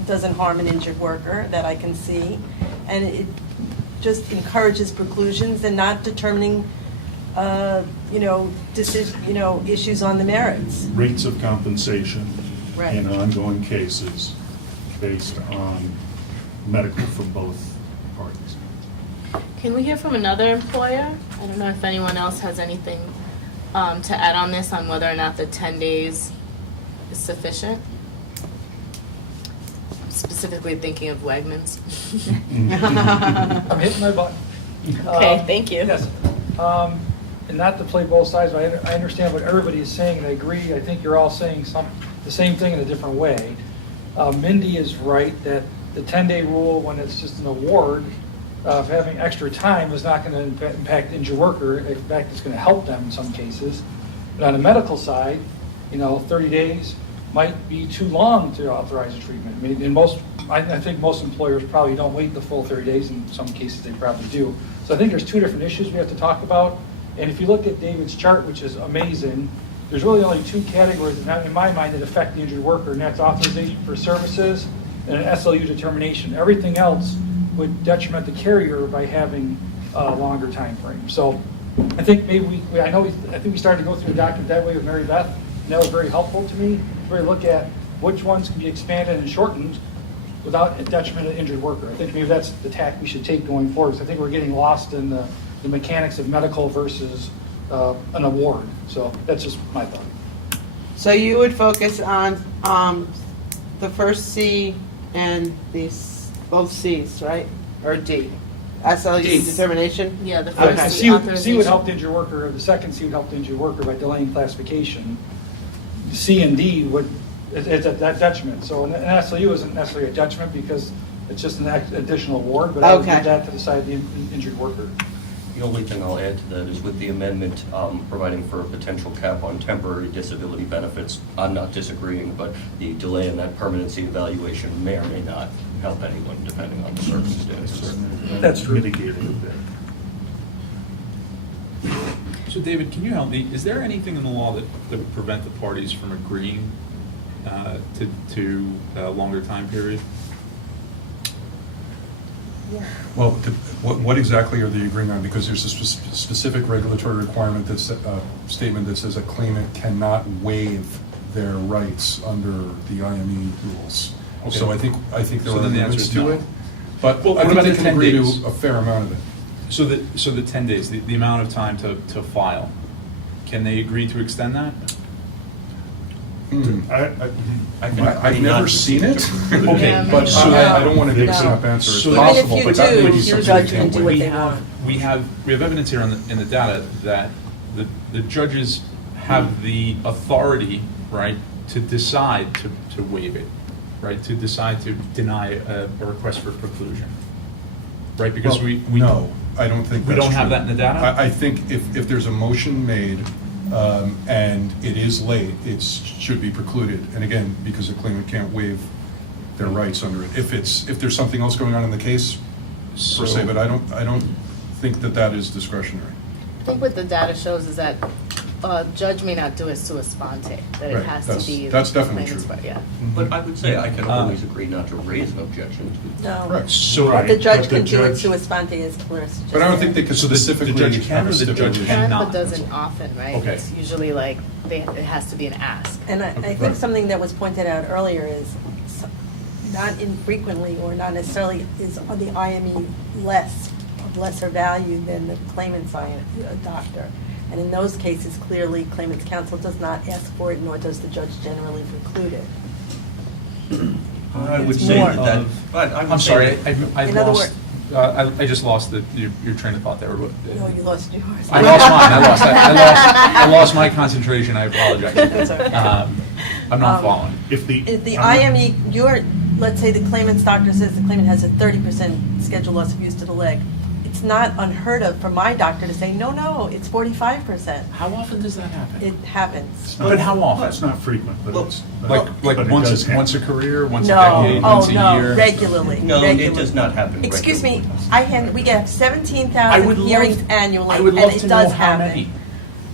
doesn't harm an injured worker that I can see. And it just encourages preclusions and not determining, issues on the merits. Rates of compensation Right. in ongoing cases based on medical from both parties. Can we hear from another employer? I don't know if anyone else has anything to add on this, on whether or not the 10 days is sufficient. Specifically thinking of Wegmans. I'm hitting my button. Okay, thank you. Yes. And not to play both sides, but I understand what everybody is saying, and I agree. I think you're all saying the same thing in a different way. Mindy is right that the 10-day rule, when it's just an award of having extra time, is not going to impact the injured worker. In fact, it's going to help them in some cases. But on the medical side, 30 days might be too long to authorize a treatment. I mean, I think most employers probably don't wait the full 30 days. In some cases, they probably do. So I think there's two different issues we have to talk about. And if you look at David's chart, which is amazing, there's really only two categories, in my mind, that affect the injured worker, and that's authorization for services and an SLU determination. Everything else would detriment the carrier by having a longer time frame. So I think maybe I think we started to go through the document that way with Mary Beth, and that was very helpful to me, to really look at which ones can be expanded and shortened without a detriment of the injured worker. I think maybe that's the tack we should take going forward, because I think we're getting lost in the mechanics of medical versus an award. So that's just my thought. So you would focus on the first C and both C's, right? Or D? SLU D. determination? Yeah, the Okay. first C would authorization. help the injured worker, the second C would help the injured worker by delaying classification. C and D it's at that detriment. So an SLU isn't necessarily a detriment because it's just an additional award, but I would leave that to the side of the injured worker. The only thing I'll add to that is with the amendment providing for a potential cap on temporary disability benefits, I'm not disagreeing, but the delay in that permanency evaluation may or may not help anyone depending on the circumstances. That's true. Mitigated a bit. So David, can you help me? Is there anything in the law that would prevent the parties from agreeing to a longer time period? Well, what exactly are they agreeing on? Because there's a specific regulatory requirement, statement that says a claimant cannot waive their rights under the IME rules. Okay. So I think there So are then the answer limits is to no. it. But Well, I what think about they the can 10 agree days? to a fair amount of it. So the 10 days, the amount of time to file, can they agree to extend that? I've never seen it. Okay, but so I don't want to give a No. snap answer. It's So possible, even but if that you may do, be your something judge we can can't do what waive. they want. We have evidence here in the data that the judges have the authority, right, to decide to waive it, right, to decide to deny a request for preclusion, right? Because Well, we no, I don't think we that's don't have true. that in the data? I think if there's a motion made and it is late, it should be precluded. And again, because the claimant can't waive their rights under it. If there's something else going on in the case, per se, but I don't think that is discretionary. I think what the data shows is that a judge may not do it sua sponte, that it Right, has that's- to be. that's definitely claimant's true. part, yeah. But I would say I can always agree not to raise an objection to. No. Correct. So But the judge but the can do it judge- sua sponte, as Clarissa just But I don't said. think they could So the specifically judge can have a or the judge stipulation. Can, cannot. but doesn't often, right? Okay. It's usually like, it has to be an ask. And I think Right. something that was pointed out earlier is not infrequently or not necessarily is on the IME of lesser value than the claimant's doctor. And in those cases, clearly, claimant's counsel does not ask for it, nor does the judge generally preclude it. I would It's say more. that, but I would I'm say sorry, that- I In other lost, I just lost your train of thought there. No, you lost yours. I lost mine, I lost my concentration, I apologize. That's okay. I'm not following. If the IME, let's say the claimant's doctor says the claimant has a 30% schedule loss of use to the leg, it's it's not unheard of for my doctor to say, no, it's 45%. How often does that happen? It happens. But how often? It's not frequent, but it's. Like but it does happen. once a career, once a No, decade, once a no, year? regularly. No, regularly. it does not happen Excuse me, regularly. we get I would 17,000 love- hearings annually, I would and love it to know does how happen. many.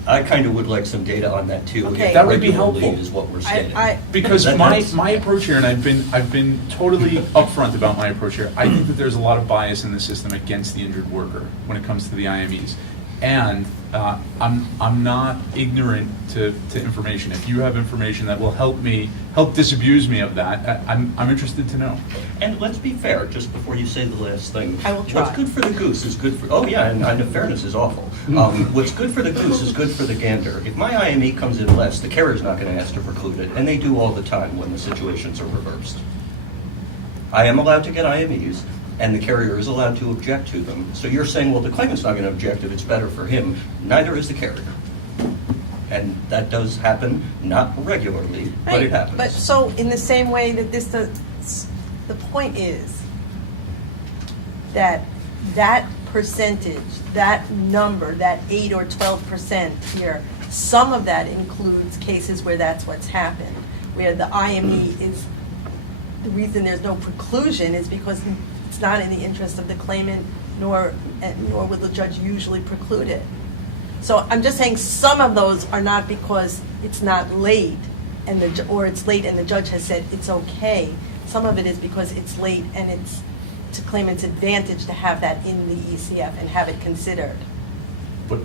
I kind of would like some data on that too. Okay. if That would be regularly helpful. Is what we're stating. Because That- my, that's- my approach here, and I've been totally upfront about my approach here, I think that there's a lot of bias in the system against the injured worker when it comes to the IMEs. And I'm not ignorant to information. If you have information that will help disabuse me of that, I'm interested to know. And let's be fair, just before you say the last thing. I will try. What's good for the goose is good for, oh yeah, and fairness is awful. What's good for the goose is good for the gander. If my IME comes in less, the carrier's not going to ask to preclude it, and they do all the time when the situations are reversed. I am allowed to get IMEs, and the carrier is allowed to object to them. So you're saying, well, the claimant's not going to object if it's better for him. Neither is the carrier. And that does happen, not regularly, but it happens. But so in the same way that the point is that percentage, that number, that 8 or 12% here, some of that includes cases where that's what's happened, where the IME is, the reason there's no preclusion is because it's not in the interest of the claimant, nor will the judge usually preclude it. So I'm just saying some of those are not because it's not late, or it's late and the judge has said it's okay. Some of it is because it's late and it's to claimant's advantage to have that in the ECF and have it considered. But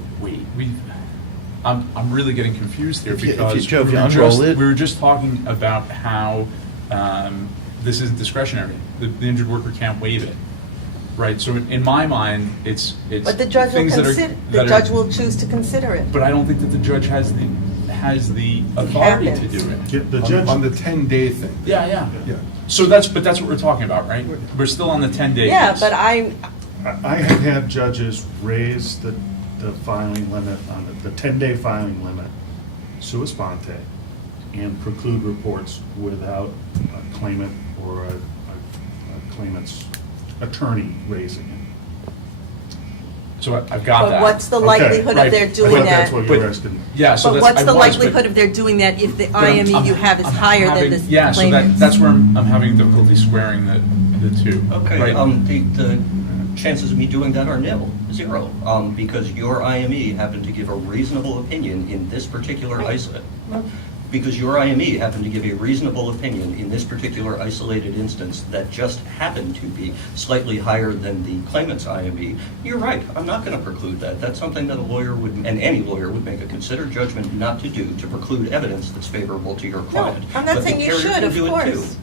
I'm really getting confused here If you- because Joe, if you unroll it. we were just talking about how this isn't discretionary. The injured worker can't waive it, right? So in my mind, it's But the judge will things that are- consider, the that are- judge will choose to consider it. But I don't think that the judge has the authority to happens. do it. Yeah, The judge- On the 10-day thing. Yeah. Yeah. So that's what we're talking about, right? We're still on the 10 days. Yeah, but I have had judges raise the filing limit on the 10-day filing limit, sua sponte, and preclude reports without a claimant or a claimant's attorney raising it. So I've got that. But what's the Okay, likelihood right. of their I doing thought that? that's what you were asking. Yeah, so But that's. what's the I was, but- likelihood of their doing that if the but I'm- IME you have is I'm higher than having- the Yeah, so claimant's? that's where I'm having difficulty squaring the two. Okay, right? the chances of me doing that are nil, 0, because your IME happened to give a reasonable opinion in this particular because your IME happened to give a reasonable opinion in this particular isolated instance that just happened to be slightly higher than the claimant's IME. You're right, I'm not going to preclude that. That's something that a lawyer would, and any lawyer would make a considered judgment not to do, to preclude evidence that's favorable to your No, client. I'm not But the saying you carrier should, can of do it too. course.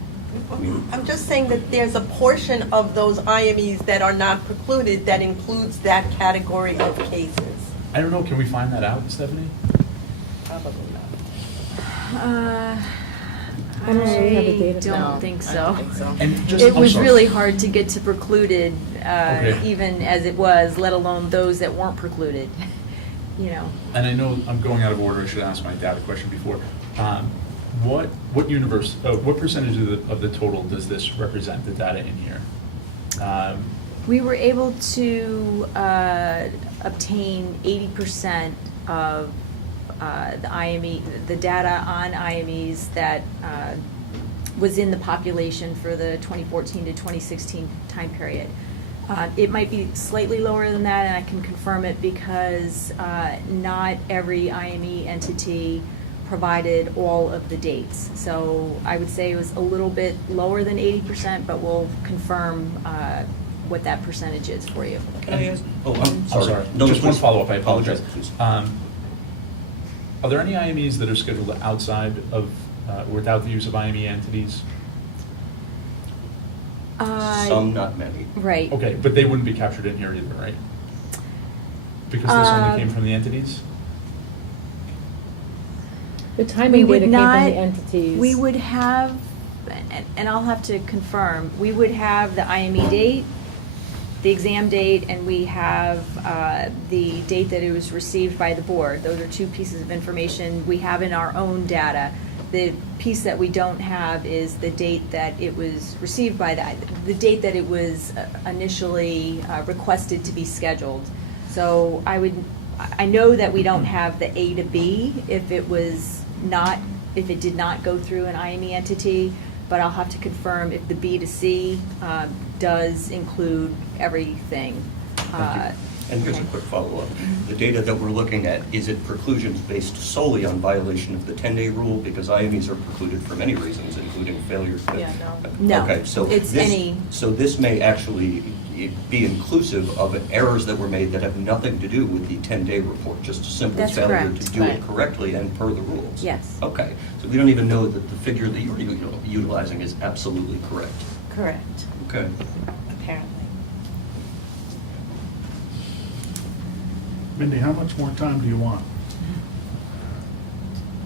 I'm just saying that there's a portion of those IMEs that are not precluded that includes that category of cases. I don't know, can we find that out, Stephanie? Probably not. I don't know if we have the data. don't No, think I so. don't think so. And just, It I'm was sorry. really hard to get to precluded, Okay. even as it was, let alone those that weren't precluded, you know. And I know I'm going out of order, I should ask my data question before. What percentage of the total does this represent, the data in here? We were able to obtain 80% of the IME, the data on IMEs that was in the population for the 2014 to 2016 time period. It might be slightly lower than that, and I can confirm it because not every IME entity provided all of the dates. So I would say it was a little bit lower than 80%, but we'll confirm what that percentage is for you. Can I ask? Oh, I'm I'm sorry. sorry, No, just one please. follow-up, I apologize. Please. Are there any IMEs that are scheduled outside of, without the use of IME entities? Some, not many. Right. Okay, but they wouldn't be captured in here either, right? Because this only came from the entities? The timing We data would came from not- the entities. We would have, and I'll have to confirm, we would have the IME date, the exam date, and we have the date that it was received by the board. Those are two pieces of information we have in our own data. The piece that we don't have is the date that it was received by the date that it was initially requested to be scheduled. So I know that we don't have the A to B if it did not go through an IME entity, but I'll have to confirm if the B to C does include everything. And here's a quick follow-up. The data that we're looking at, is it preclusions based solely on violation of the 10-day rule? Because IMEs are precluded for many reasons, including failure to... Yeah, no. Okay, so It's any... So this may actually be inclusive of errors that were made that have nothing to do with the 10-day report, just a simple That's failure correct. to do it Right. correctly and per the rules. Yes. Okay, so we don't even know that the figure that you're utilizing is absolutely correct. Correct, Okay. apparently. Mindy, how much more time do you want?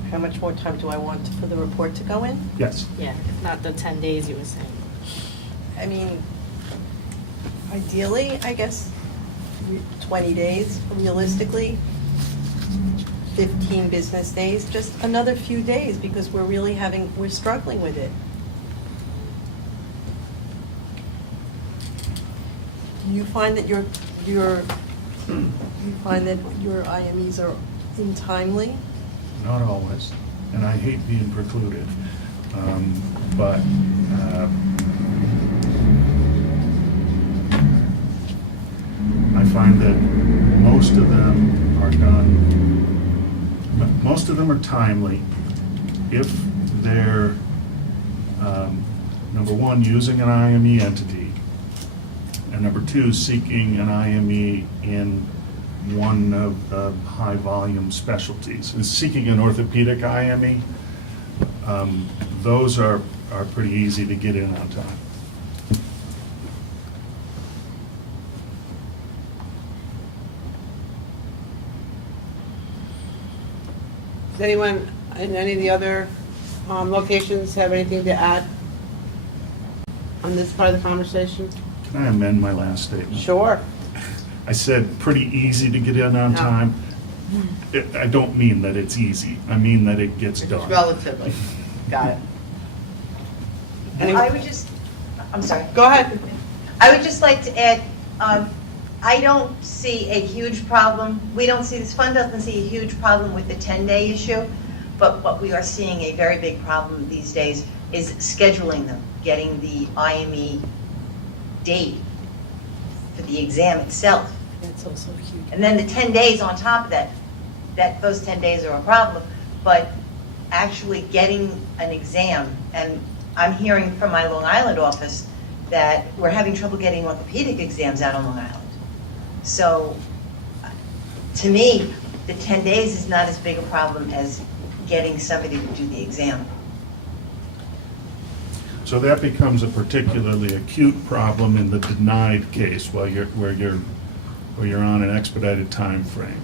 How much more time do I want for the report to go in? Yes. Yeah, if not the 10 days you were saying. I mean, ideally, I guess, 20 days, realistically, 15 business days, just another few days, because we're struggling with it. Do you find that you find that your IMEs are untimely? Not always, and I hate being precluded. But I find that most of them are done, most of them are timely if they're, number one, using an IME entity, and number two, seeking an IME in one of the high-volume specialties. Is seeking an orthopedic IME, those are pretty easy to get in on time. Does anyone in any of the other locations have anything to add on this part of the conversation? Can I amend my last statement? Sure. I said pretty easy to get in on No. time. I don't mean that it's easy. I mean that it gets done. Relatively. Got it. I would just, I'm sorry. Go ahead. I would just like to add, I don't see a huge problem, this fund doesn't see a huge problem with the 10-day issue, but what we are seeing a very big problem these days is scheduling them, getting the IME date for the exam itself. That's also huge. And then the 10 days on top of that, those 10 days are a problem, but actually getting an exam, and I'm hearing from my Long Island office that we're having trouble getting orthopedic exams out on Long Island. So, to me, the 10 days is not as big a problem as getting somebody to do the exam. So that becomes a particularly acute problem in the denied case where you're on an expedited time frame.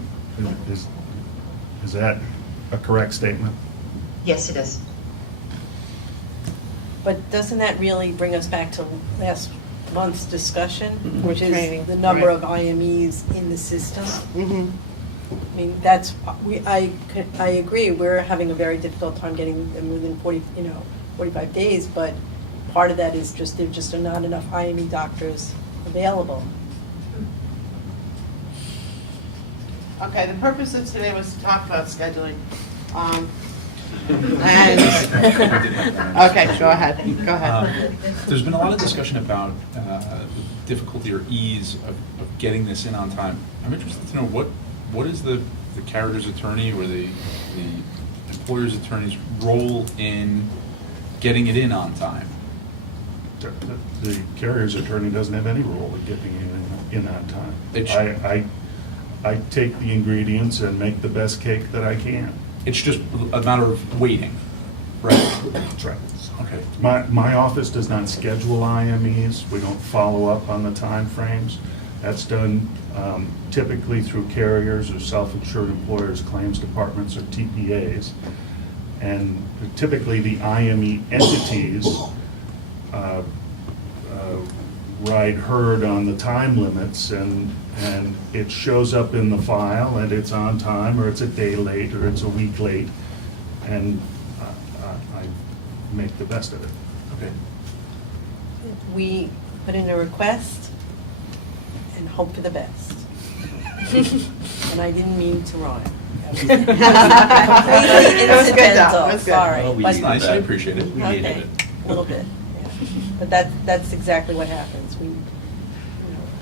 Is that a correct statement? Yes, it is. But doesn't that really bring us back to last month's discussion, which is Training. the number Right. of IMEs in the system? Mm-hmm. I mean, I agree, we're having a very difficult time getting them within 45 days, but part of that is just, there just are not enough IME doctors available. Okay, the purpose of today was to talk about scheduling. Okay, go ahead. There's been a lot of discussion about the difficulty or ease of getting this in on time. I'm interested to know what is the carrier's attorney or the employer's attorney's role in getting it in on time? The carrier's attorney doesn't have any role in getting in on time. I take the ingredients and make the best cake that I can. It's just a matter of waiting, right? That's right. Okay. My office does not schedule IMEs. We don't follow up on the timeframes. That's done typically through carriers or self-insured employers' claims departments or TPAs. And typically the IME entities ride herd on the time limits, and it shows up in the file and it's on time, or it's a day late, or it's a week late. And make the best of it. Okay. We put in a request and hope for the best. And I didn't mean to rhyme. That was completely That was good, though. incidental, That was good. sorry. Well, we But- needed Nice, I that. appreciate it. We needed Okay, it. a little bit, yeah. But that's exactly what happens. We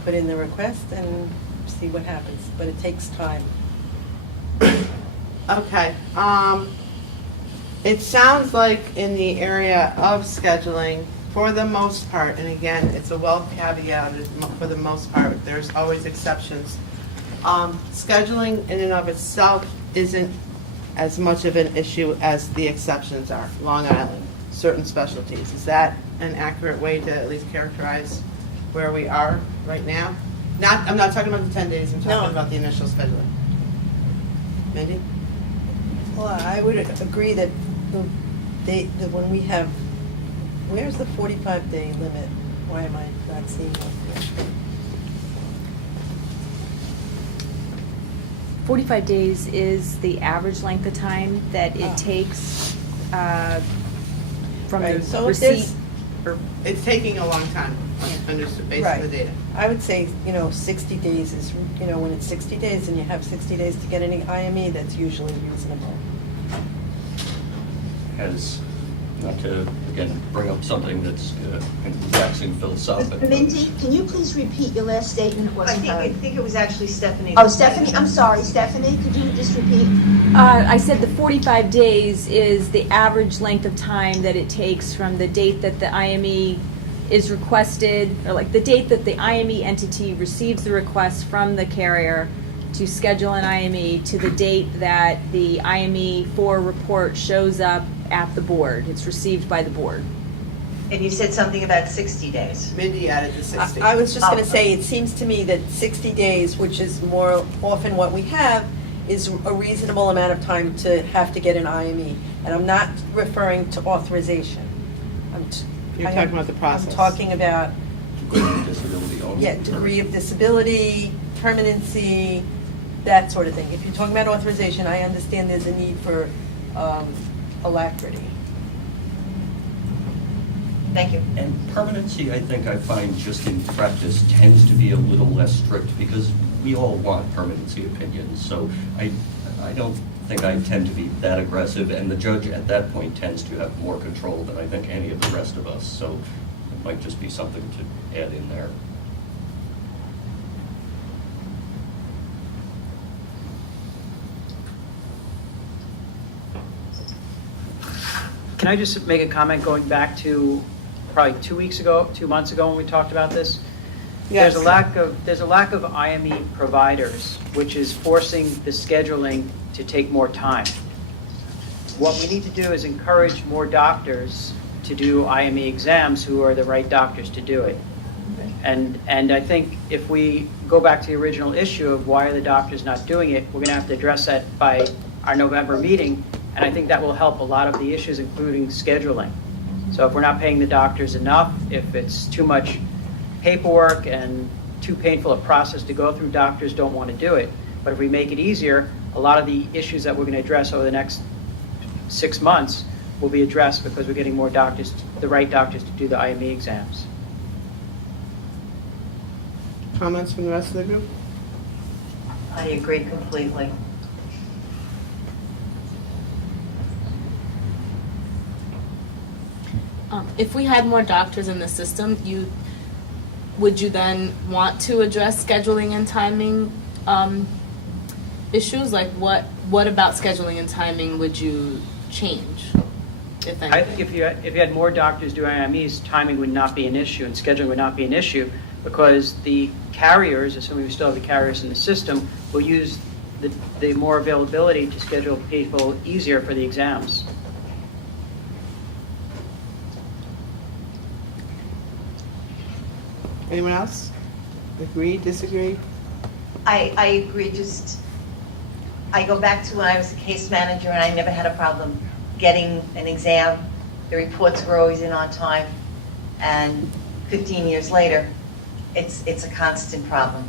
put in the request and see what happens, but it takes time. Okay, it sounds like in the area of scheduling, for the most part, and again, it's a well caveated, for the most part, there's always exceptions. Scheduling in and of itself isn't as much of an issue as the exceptions are. Long Island, certain specialties. Is that an accurate way to at least characterize where we are right now? I'm not talking about the 10 days, I'm talking No. about the initial scheduling. Mindy? Well, I would agree that when we have, where's the 45-day limit? Why am I not seeing one here? 45 days is the average length of time that it takes from Right, the so if there's- receipt. It's taking a long time, understood, based on the Right. data. I would say, 60 days is, when it's 60 days and you have 60 days to get any IME, that's usually reasonable. Has, not to, again, bring up something that's waxing philosophical. Mindy, can you please repeat your last statement? It I wasn't think heard. it was actually Stephanie. Oh, Stephanie, I'm sorry, Stephanie, could you just repeat? I said the 45 days is the average length of time that it takes from the date that the IME is requested, or like the date that the IME entity receives the request from the carrier to schedule an IME to the date that the IME 4 report shows up at the board. It's received by the board. And you said something about 60 days. Mindy added the 60. I was just going Oh. to say, it seems to me that 60 days, which is more often what we have, is a reasonable amount of time to have to get an IME. And I'm not referring to authorization. You're talking about the process. I'm talking about, Disability only. yeah, degree of disability, permanency, that sort of thing. If you're talking about authorization, I understand there's a need for alacrity. Thank you. And permanency, I think I find just in practice tends to be a little less strict because we all want permanency opinions. So I don't think I tend to be that aggressive, and the judge at that point tends to have more control than I think any of the rest of us. So it might just be something to add in there. Can I just make a comment going back to probably 2 months ago when we talked about this? Yes. There's a lack of IME providers, which is forcing the scheduling to take more time. What we need to do is encourage more doctors to do IME exams who are the right doctors to do it. And I think if we go back to the original issue of why are the doctors not doing it, we're going to have to address that by our November meeting, and I think that will help a lot of the issues, including scheduling. So if we're not paying the doctors enough, if it's too much paperwork and too painful a process to go through, doctors don't want to do it. But if we make it easier, a lot of the issues that we're going to address over the next 6 months will be addressed because we're getting more doctors, the right doctors to do the IME exams. Comments from the rest of the group? I agree completely. If we had more doctors in the system, would you then want to address scheduling and timing issues? Like what about scheduling and timing would you change, if anything? I think if you had more doctors doing IMEs, timing would not be an issue and scheduling would not be an issue because the carriers, assuming we still have the carriers in the system, will use the more availability to schedule people easier for the exams. Anyone else? Agree, disagree? I agree, I go back to when I was a case manager and I never had a problem getting an exam. The reports were always in on time, and 15 years later, it's a constant problem.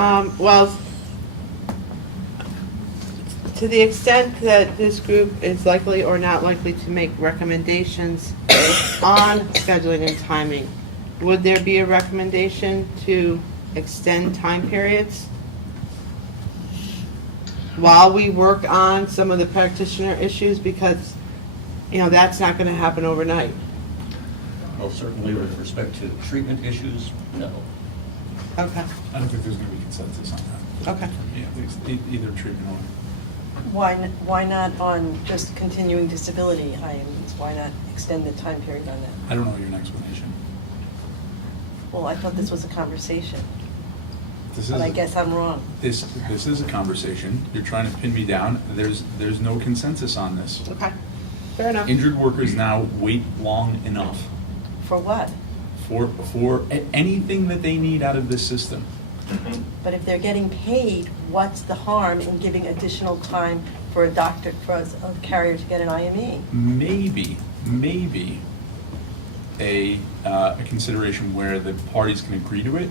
Well, to the extent that this group is likely or not likely to make recommendations on scheduling and timing, would there be a recommendation to extend time periods while we work on some of the practitioner issues? Because, that's not going to happen overnight. Well, certainly with respect to treatment issues, no. Okay. I don't think there's going to be consensus on that. Okay. Yeah, either treatment or. Why not on just continuing disability IMEs? Why not extend the time period on that? I don't know your explanation. Well, I thought this was a conversation, This but I is, guess I'm wrong. this is a conversation. You're trying to pin me down. There's no consensus on this. Okay. Fair enough. Injured workers now wait long enough For what? for anything that they need out of this system. But if they're getting paid, what's the harm in giving additional time for a doctor, for a carrier to get an IME? Maybe a consideration where the parties can agree to it,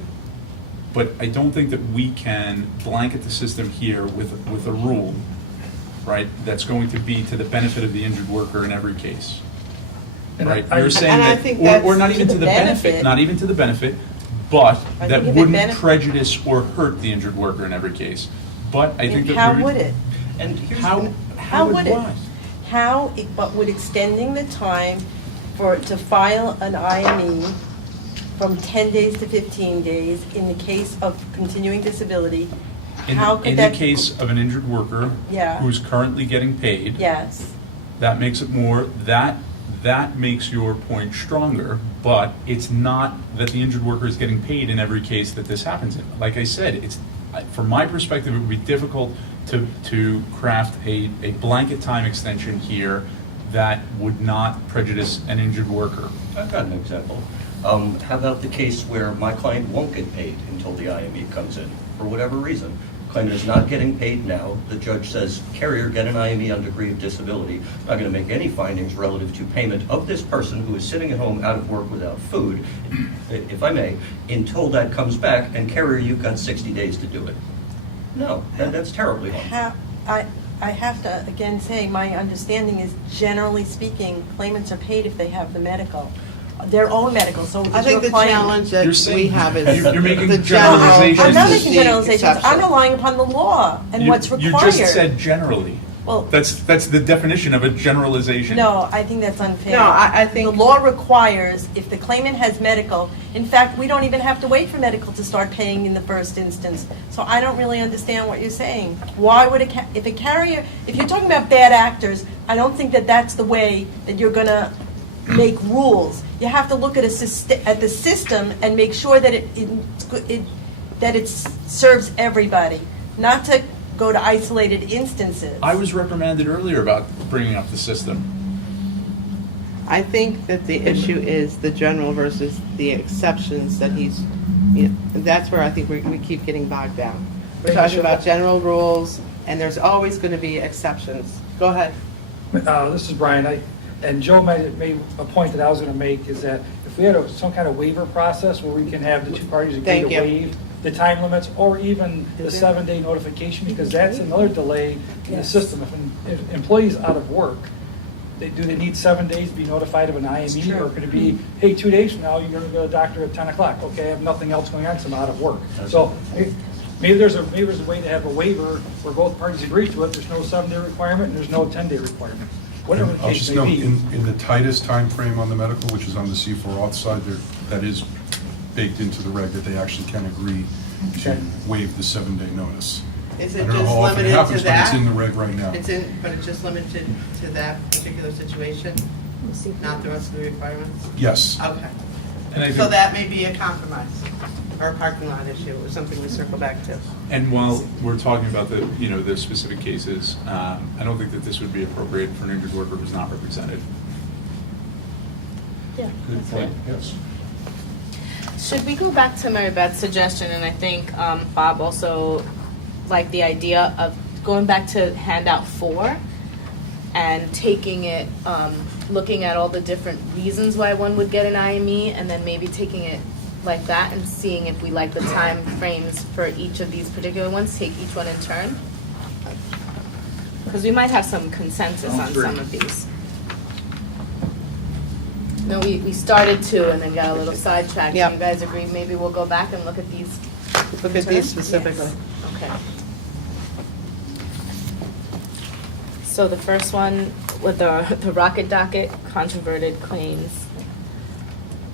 but I don't think that we can blanket the system here with a rule, right, that's going to be to the benefit of the injured worker in every case. Right? You're saying I that, think or not that's even to the benefit, not even to the benefit, but I that think if it wouldn't benef- prejudice or hurt the injured worker in every case. But I think that How we're- would it? And here's How would it? what? But would extending the time to file an IME from 10 days to 15 days in the case of continuing disability, how could In that? the case of an injured worker Yeah. who's currently getting paid, Yes. that makes it more, that makes your point stronger, but it's not that the injured worker is getting paid in every case that this happens in. Like I said, from my perspective, it would be difficult to craft a blanket time extension here that would not prejudice an injured worker. I've got an example. How about the case where my client won't get paid until the IME comes in, for whatever reason? Claimant is not getting paid now. The judge says, carrier, get an IME on degree of disability. Not going to make any findings relative to payment of this person who is sitting at home out of work without food, if I may, until that comes back, and carrier, you've got 60 days to do it. No, that's terribly harmful. I have to again say, my understanding is, generally speaking, claimants are paid if they have the medical, their own medical, so I think the challenge that You're we saying- have is you're making the generalizations. I'm not versus making the generalizations, exception. I'm relying upon the law and what's required. You just said generally. Well, That's the definition of a generalization. no, I think that's unfair. No, I think- The law requires, if the claimant has medical, in fact, we don't even have to wait for medical to start paying in the first instance. So I don't really understand what you're saying. Why would if a carrier, if you're talking about bad actors, I don't think that that's the way that you're gonna make rules. You have to look at at the system and make sure that it serves everybody, not to go to isolated instances. I was reprimanded earlier about bringing up the system. I think that the issue is the general versus the exceptions that that's where I think we keep getting bogged down. We're talking about general rules, and there's always going to be exceptions. Go ahead. This is Brian. And Joe made a point that I was going to make, is that if we had some kind of waiver process where we can have the two parties agree Thank to you. waive the time limits, or even the 7-day notification, because that's another delay in the system. If employees out of work, do they need 7 days to be notified of an IME, or could it be, hey, 2 days from now, you're going to go to the doctor at 10 o'clock? Okay, I have nothing else going on, so I'm out of work. So maybe there's a way to have a waiver where both parties agree to it. There's no 7-day requirement, and there's no 10-day requirement. Whatever the I'll case just may note, be. in the tightest time frame on the medical, which is on the C4 auth side, that is baked into the reg that they actually can agree to waive the 7-day notice. Is I it don't know just how often it limited happens, to but it's that? in the reg right now. But it's just limited to that particular situation, not the rest of the requirements? Yes. Okay. And I So think, that may be a compromise, or a parking lot issue, or something we circle back to. and while we're talking about the specific cases, I don't think that this would be appropriate for an injured worker who's not represented. Yeah. Good point, yes. Should we go back to Mary Beth's suggestion, and I think Bob also liked the idea of going back to handout 4 and taking it, looking at all the different reasons why one would get an IME, and then maybe taking it like that and seeing if we like the time frames for each of these particular ones, take each one in turn? Because we might have some consensus on some of these. No, we started two and then got a little sidetracked. Yep. You guys agree maybe we'll go back and look at these? Look in at turn? these specifically. Yes. Okay. So the first one with the rocket docket, controverted claims.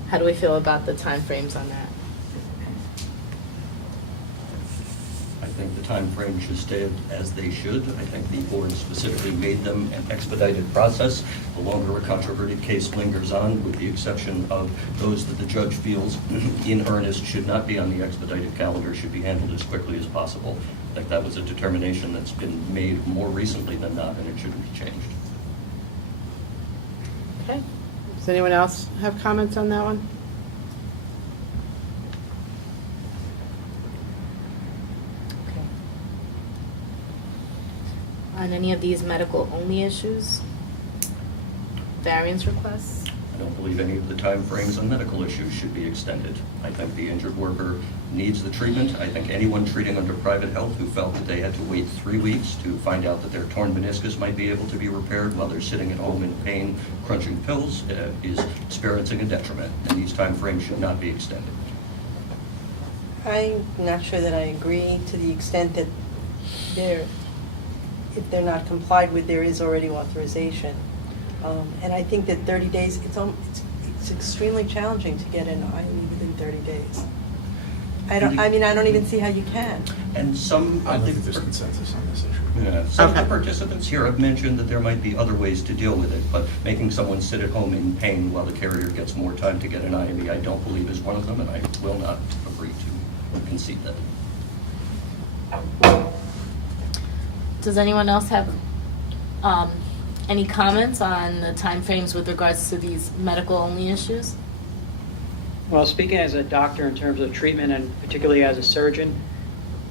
How do we feel about the timeframes on that? I think the timeframe should stay as they should. I think the board specifically made them an expedited process. The longer a controverted case lingers on, with the exception of those that the judge feels in earnest should not be on the expedited calendar, should be handled as quickly as possible. I think that was a determination that's been made more recently than not, and it shouldn't be changed. Okay. Does anyone else have comments on that one? Okay. On any of these medical-only issues? Variance requests? I don't believe any of the timeframes on medical issues should be extended. I think the injured worker needs the treatment. I think anyone treating under private health who felt that they had to wait 3 weeks to find out that their torn meniscus might be able to be repaired while they're sitting at home in pain, crunching pills, is experiencing a detriment, and these timeframes should not be extended. I'm not sure that I agree to the extent that if they're not complied with, there is already authorization. And I think that 30 days, it's extremely challenging to get an IME within 30 days. I don't even see how you can. And some I of don't the... think there's consensus on this issue. Yeah, some of the participants here have mentioned that there might be other ways to deal with it, but making someone sit at home in pain while the carrier gets more time to get an IME, I don't believe is one of them, and I will not agree to concede that. Does anyone else have any comments on the timeframes with regards to these medical-only issues? Well, speaking as a doctor in terms of treatment and particularly as a surgeon,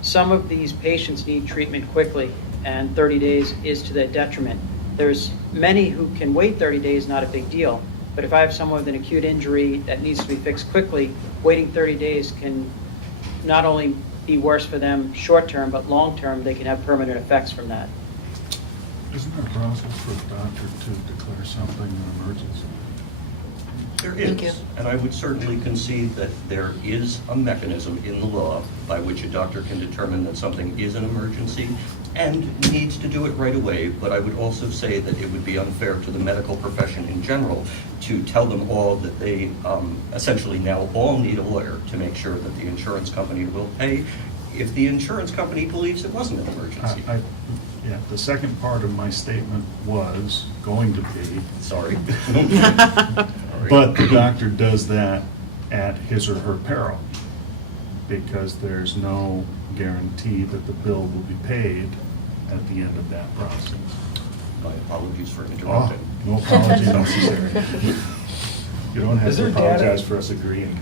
some of these patients need treatment quickly, and 30 days is to their detriment. There's many who can wait 30 days, not a big deal, but if I have someone with an acute injury that needs to be fixed quickly, waiting 30 days can not only be worse for them short-term, but long-term, they can have permanent effects from that. Isn't there a process for a doctor to declare something an emergency? There is, and I would certainly concede that there is a mechanism in the law by which a doctor can determine that something is an emergency and needs to do it right away, but I would also say that it would be unfair to the medical profession in general to tell them all that they essentially now all need a lawyer to make sure that the insurance company will pay if the insurance company believes it wasn't an emergency. Yeah, the second part of my statement was going to be. Sorry. But the doctor does that at his or her peril, because there's no guarantee that the bill will be paid at the end of that process. My apologies for interrupting. Oh, no apology necessary. You don't have Is to there data- apologize for us agreeing.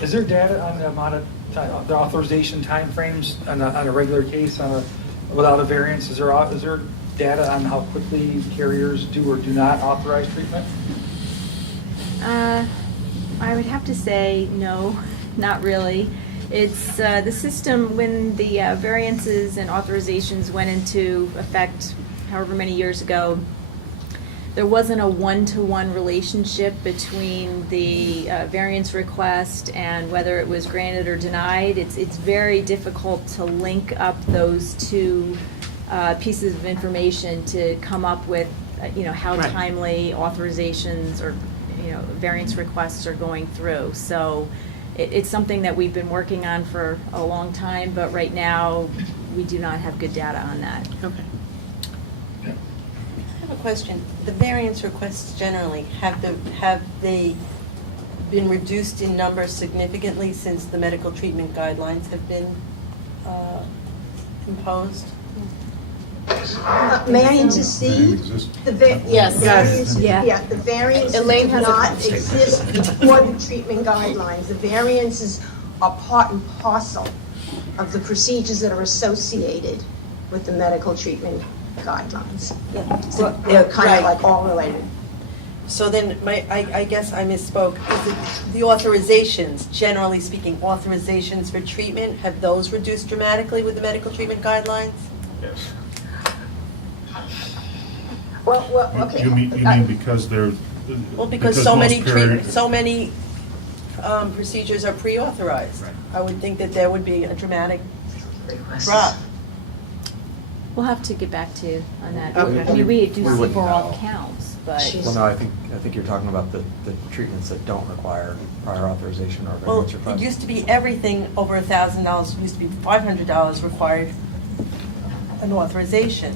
Is there data on the amount of time, the authorization timeframes on a regular case without a variance? Is there data on how quickly carriers do or do not authorize treatment? I would have to say no, not really. It's the system, when the variances and authorizations went into effect however many years ago, there wasn't a one-to-one relationship between the variance request and whether it was granted or denied. It's very difficult to link up those two pieces of information to come up with, how Right. timely authorizations or, variance requests are going through. So it's something that we've been working on for a long time, but right now, we do not have good data on that. Okay. I have a question. The variance requests generally, have they been reduced in number significantly since the medical treatment guidelines have been imposed? May I intercede? Yes. The variance Elaine do has a not question. exist before the treatment guidelines. The variances are part and parcel of the procedures that are associated with the medical treatment guidelines. So they're kind of like all related. So then, I guess I misspoke. Is it the authorizations, generally speaking, authorizations for treatment, have those reduced dramatically with the medical treatment guidelines? Yes. Well, okay. You mean because they're... Well, because so many most period- procedures are pre-authorized. I would think that there would be a dramatic drop. We'll have to get back to you on that. Okay. I mean, we do We see wouldn't for all know. counts, but. Well, no, I think you're talking about the treatments that don't require prior authorization or Well, variance request. it used to be everything over $1,000, used to be $500 required an authorization.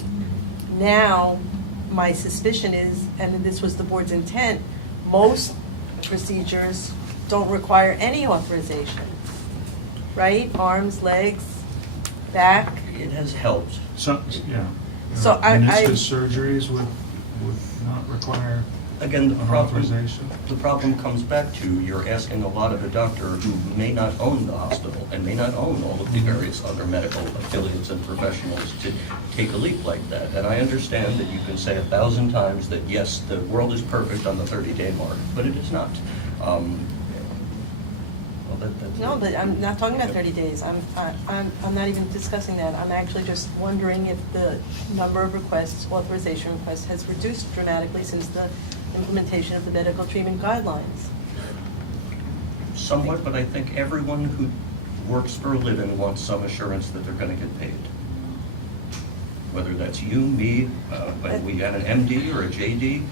Now, my suspicion is, and this was the board's intent, most procedures don't require any authorization, right? Arms, legs, back. It has helped. So, yeah. So I- Meniscus surgeries would not require Again, an authorization? the problem comes back to, you're asking a lot of a doctor who may not own the hospital and may not own all of the various other medical affiliates and professionals to take a leap like that. And I understand that you can say 1,000 times that, yes, the world is perfect on the 30-day mark, but it is not. No, but I'm not talking about 30 days. I'm not even discussing that. I'm actually just wondering if the number of requests, authorization requests, has reduced dramatically since the implementation of the medical treatment guidelines. Somewhat, but I think everyone who works for a living wants some assurance that they're going to get paid. Whether that's you, me, when we got an MD or a JD,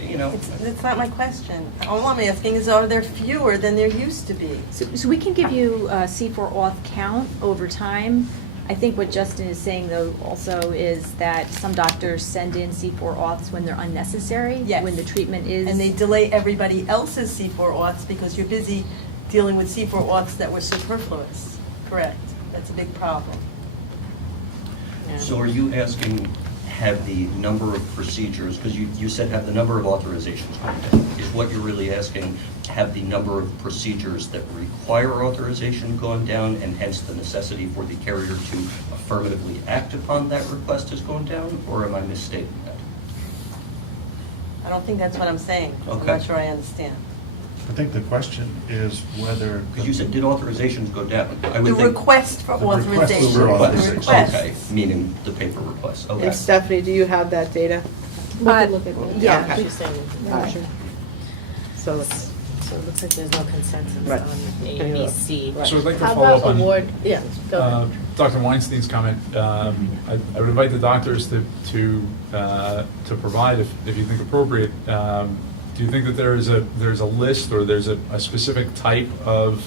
you know. That's not my question. All I'm asking is, are there fewer than there used to be? So we can give you a C4 auth count over time. I think what Justin is saying, though, also is that some doctors send in C4 auths when they're unnecessary, Yes. when the treatment is. And they delay everybody else's C4 auths because you're busy dealing with C4 auths that were superfluous. Correct. That's a big problem. So are you asking, have the number of procedures, because you said have the number of authorizations gone down, is what you're really asking, have the number of procedures that require authorization gone down, and hence the necessity for the carrier to affirmatively act upon that request has gone down, or am I misstating that? I don't think that's what I'm saying. I'm Okay. not sure I understand. I think the question is whether... Because you said, did authorizations go down? I The would think- request for The request authorization. for Request, The request. okay, meaning the paper request, okay. And Stephanie, do you have that data? We could look at that. Yeah. Okay. She's saying, All right. So let's, so it looks like there's no consensus Right. on A, B, C. So I'd like to How follow up about on award, yeah, go ahead. Dr. Weinstein's comment. I would invite the doctors to provide, if you think appropriate, do you think that there's a list or there's a specific type of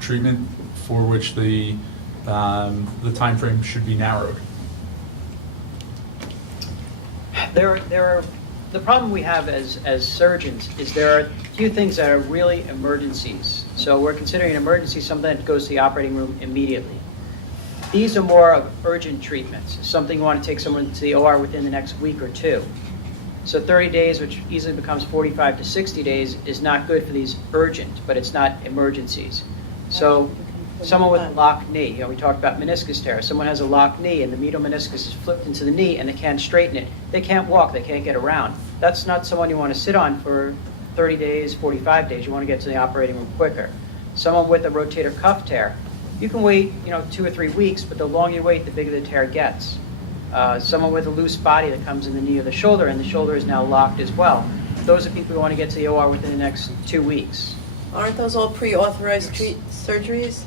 treatment for which the time frame should be narrowed? The problem we have as surgeons is there are a few things that are really emergencies. So we're considering an emergency something that goes to the operating room immediately. These are more of urgent treatments, something you want to take someone to the OR within the next week or two. So 30 days, which easily becomes 45 to 60 days, is not good for these urgent, but it's not emergencies. So someone with a locked knee, we talked about meniscus tear. Someone has a locked knee and the medial meniscus is flipped into the knee and they can't straighten it. They can't walk, they can't get around. That's not someone you want to sit on for 30 days, 45 days. You want to get to the operating room quicker. Someone with a rotator cuff tear, you can wait, 2 or 3 weeks, but the longer you wait, the bigger the tear gets. Someone with a loose body that comes in the knee or the shoulder, and the shoulder is now locked as well. Those are people who want to get to the OR within the next 2 weeks. Aren't those all pre-authorized surgeries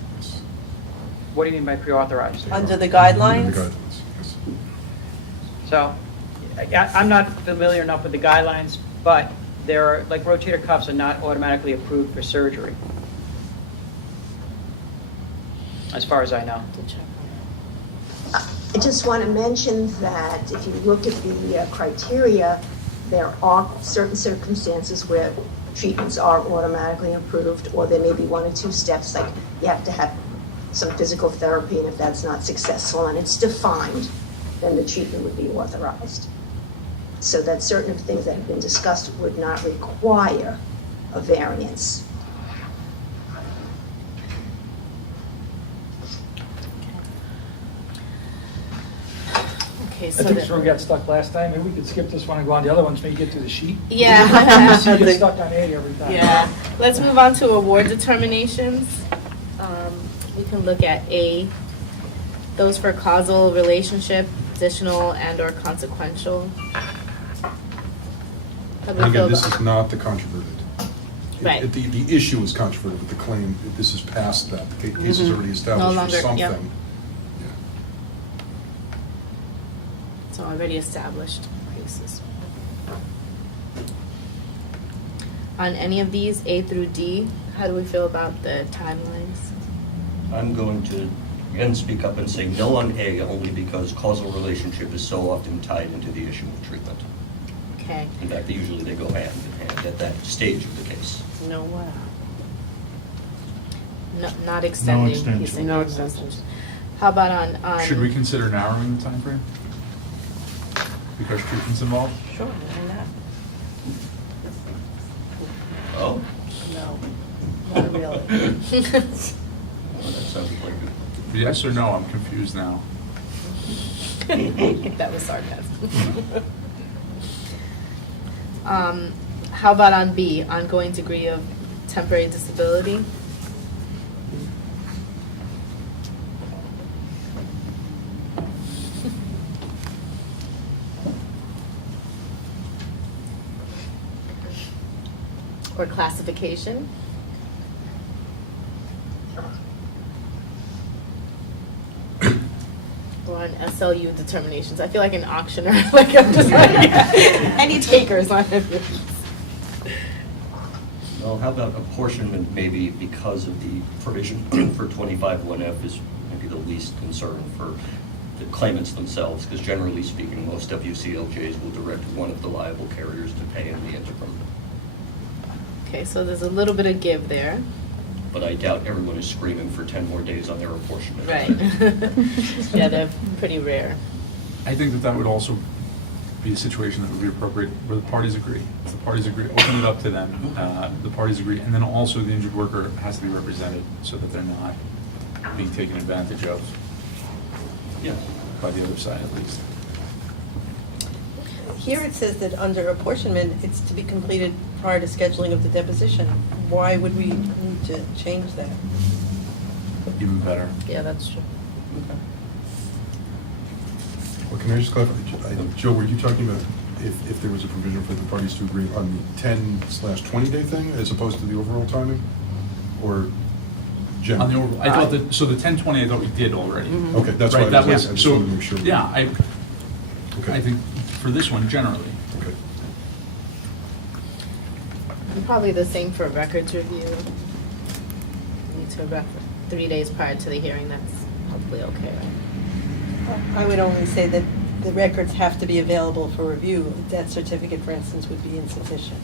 What do you mean by pre-authorized? under the guidelines? Under the guidelines, yes. So, I'm not familiar enough with the guidelines, but there are, like rotator cuffs are not automatically approved for surgery, as far as I know. I just want to mention that if you look at the criteria, there are certain circumstances where treatments are automatically approved, or there may be 1 or 2 steps, like you have to have some physical therapy, and if that's not successful and it's defined, then the treatment would be authorized. So that certain things that have been discussed would not require a variance. Okay, I so think that's where we the, got stuck last time. Maybe we could skip this one and go on the other ones, maybe get to the sheet. yeah. So you get stuck on A every time. Yeah, let's move on to award determinations. We can look at A, those for causal relationship, additional and/or consequential. How do we And feel again, this about- is not the controverted. Right. The issue is controverted, but the claim, this is past that. The case is already established for longer, something. yep. It's already established cases. On any of these, A through D, how do we feel about the timelines? I'm going to, again, speak up and say no on A, only because causal relationship is so often tied into the issue of treatment. Okay. In fact, usually they go hand in hand at that stage of the case. No, not extending. extension. he's saying No extension. How about on? Should we consider narrowing the time frame? Because treatment's involved? Sure, why not? Oh? No, not really. Well, that sounds like Yes or no? I'm confused now. That was sarcasm. How about on B, ongoing degree of temporary disability? Or classification? Or on SLU determinations. I feel like an auctioneer, like I'm just like, any takers on it. Well, how about apportionment maybe because of the provision for 25-1F is maybe the least concern for the claimants themselves, because generally speaking, most WCLJs will direct one of the liable carriers to pay in the interim. Okay, so there's a little bit of give there. But I doubt everyone is screaming for 10 more days on their apportionment. Right. Yeah, they're pretty rare. I think that would also be a situation that would be appropriate where the parties agree. If the parties agree, open it up to them, the parties agree, and then also the injured worker has to be represented so that they're not being taken advantage of. Yeah. By the other side at least. Here it says that under apportionment, it's to be completed prior to scheduling of the deposition. Why would we need to change that? Even better. Yeah, that's true. Well, can I just clarify, Joe, were you talking about if there was a provision for the parties to agree on the 10/20 day thing as opposed to the overall timing? Or generally? On the overall, I thought that, so the 10/20 I thought we did already. Okay, that's Right, right. that I was, just so, wanted to make sure. yeah, I think for this one, generally. Okay. And probably the same for records review. Need to refer 3 days prior to the hearing, that's hopefully okay, right? I would only say that the records have to be available for review. A death certificate, for instance, would be insufficient.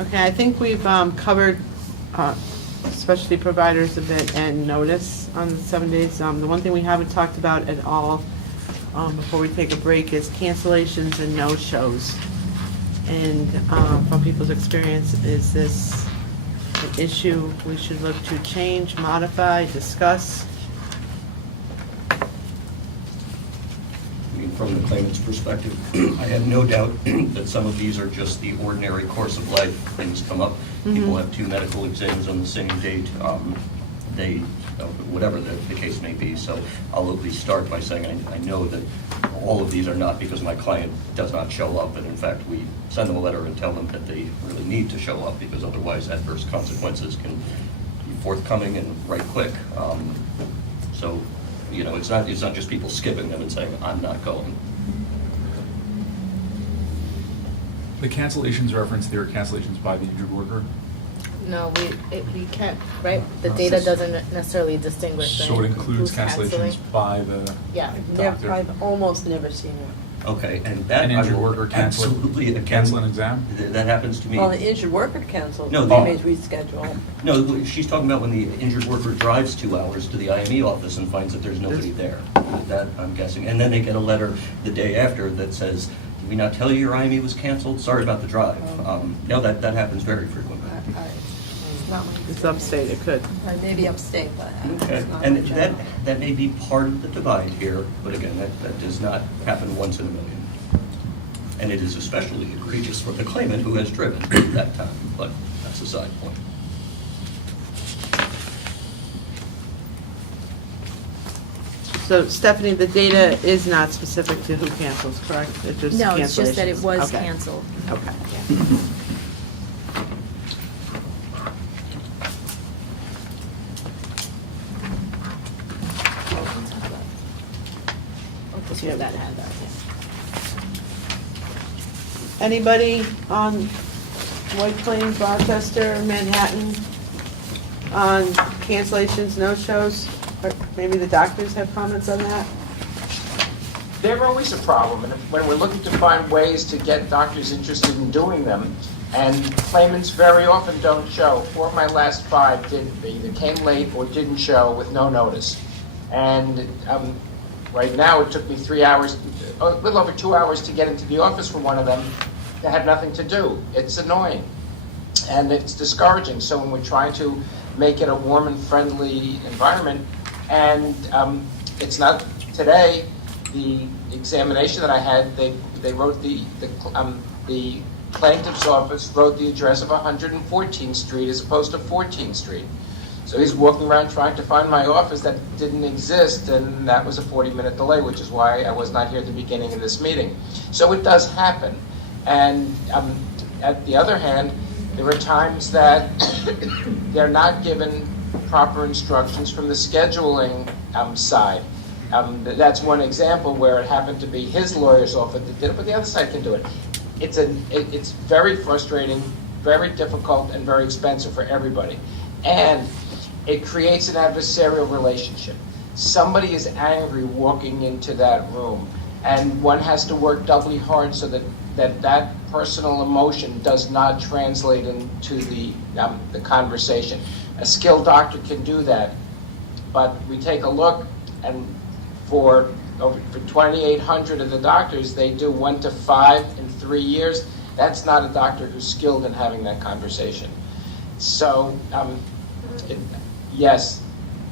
Okay, I think we've covered specialty providers a bit and notice on the 7 days. The one thing we haven't talked about at all before we take a break is cancellations and no-shows. And from people's experience, is this an issue we should look to change, modify, discuss? I mean, from the claimant's perspective, I have no doubt that some of these are just the ordinary course of life. Things come up. People have 2 medical exams on the same date. Whatever the case may be. So I'll at least start by saying I know that all of these are not because my client does not show up. And in fact, we send them a letter and tell them that they really need to show up because otherwise adverse consequences can be forthcoming and right quick. So, you know, it's not just people skipping them and saying, I'm not going. The cancellations referenced there are cancellations by the injured worker. No, we can't, right? The data doesn't necessarily distinguish, right? So it includes Who's cancellations canceling. by the Yeah. doctor. I've almost never seen it. Okay, and that An I injured will worker cancel cancel an exam? That happens to me. Well, the injured worker canceled, No, they may reschedule. No, she's talking about when the injured worker drives 2 hours to the IME office and finds that there's nobody there. That, I'm guessing. And then they get a letter the day after that says, we not tell you your IME was canceled? Sorry about the drive. No, that happens very frequently. It's upstate, it could. Maybe upstate, but. Okay, and that may be part of the divide here, but again, that does not happen once in a million. And it is especially egregious for the claimant who has driven that time, but that's a side point. So Stephanie, the data is not specific to who cancels, correct? It's just No, it's just that it cancellations. was Okay. canceled. Okay. You have that handout, yeah. Anybody on White Plains, Rochester, Manhattan, on cancellations, no-shows? Or maybe the doctors have comments on that? They're always a problem, and when we're looking to find ways to get doctors interested in doing them, and claimants very often don't show. 4 of my last 5 didn't. They either came late or didn't show with no notice. And right now, it took me 3 hours, a little over 2 hours to get into the office for one of them that had nothing to do. It's annoying, and it's discouraging. So when we're trying to make it a warm and friendly environment, and it's not today, the examination that I had, they wrote the plaintiff's office wrote the address of 114th Street as opposed to 14th Street. So he's walking around trying to find my office that didn't exist, and that was a 40-minute delay, which is why I was not here at the beginning of this meeting. So it does happen. And at the other hand, there are times that they're not given proper instructions from the scheduling side. That's one example where it happened to be his lawyer's office that did it, but the other side can do it. It's very frustrating, very difficult, and very expensive for everybody. And it creates an adversarial relationship. Somebody is angry walking into that room, and one has to work doubly hard so that personal emotion does not translate into the conversation. A skilled doctor can do that, but we take a look, and for 2,800 of the doctors, they do 1 to 5 in 3 years. That's not a doctor who's skilled in having that conversation. So, yes,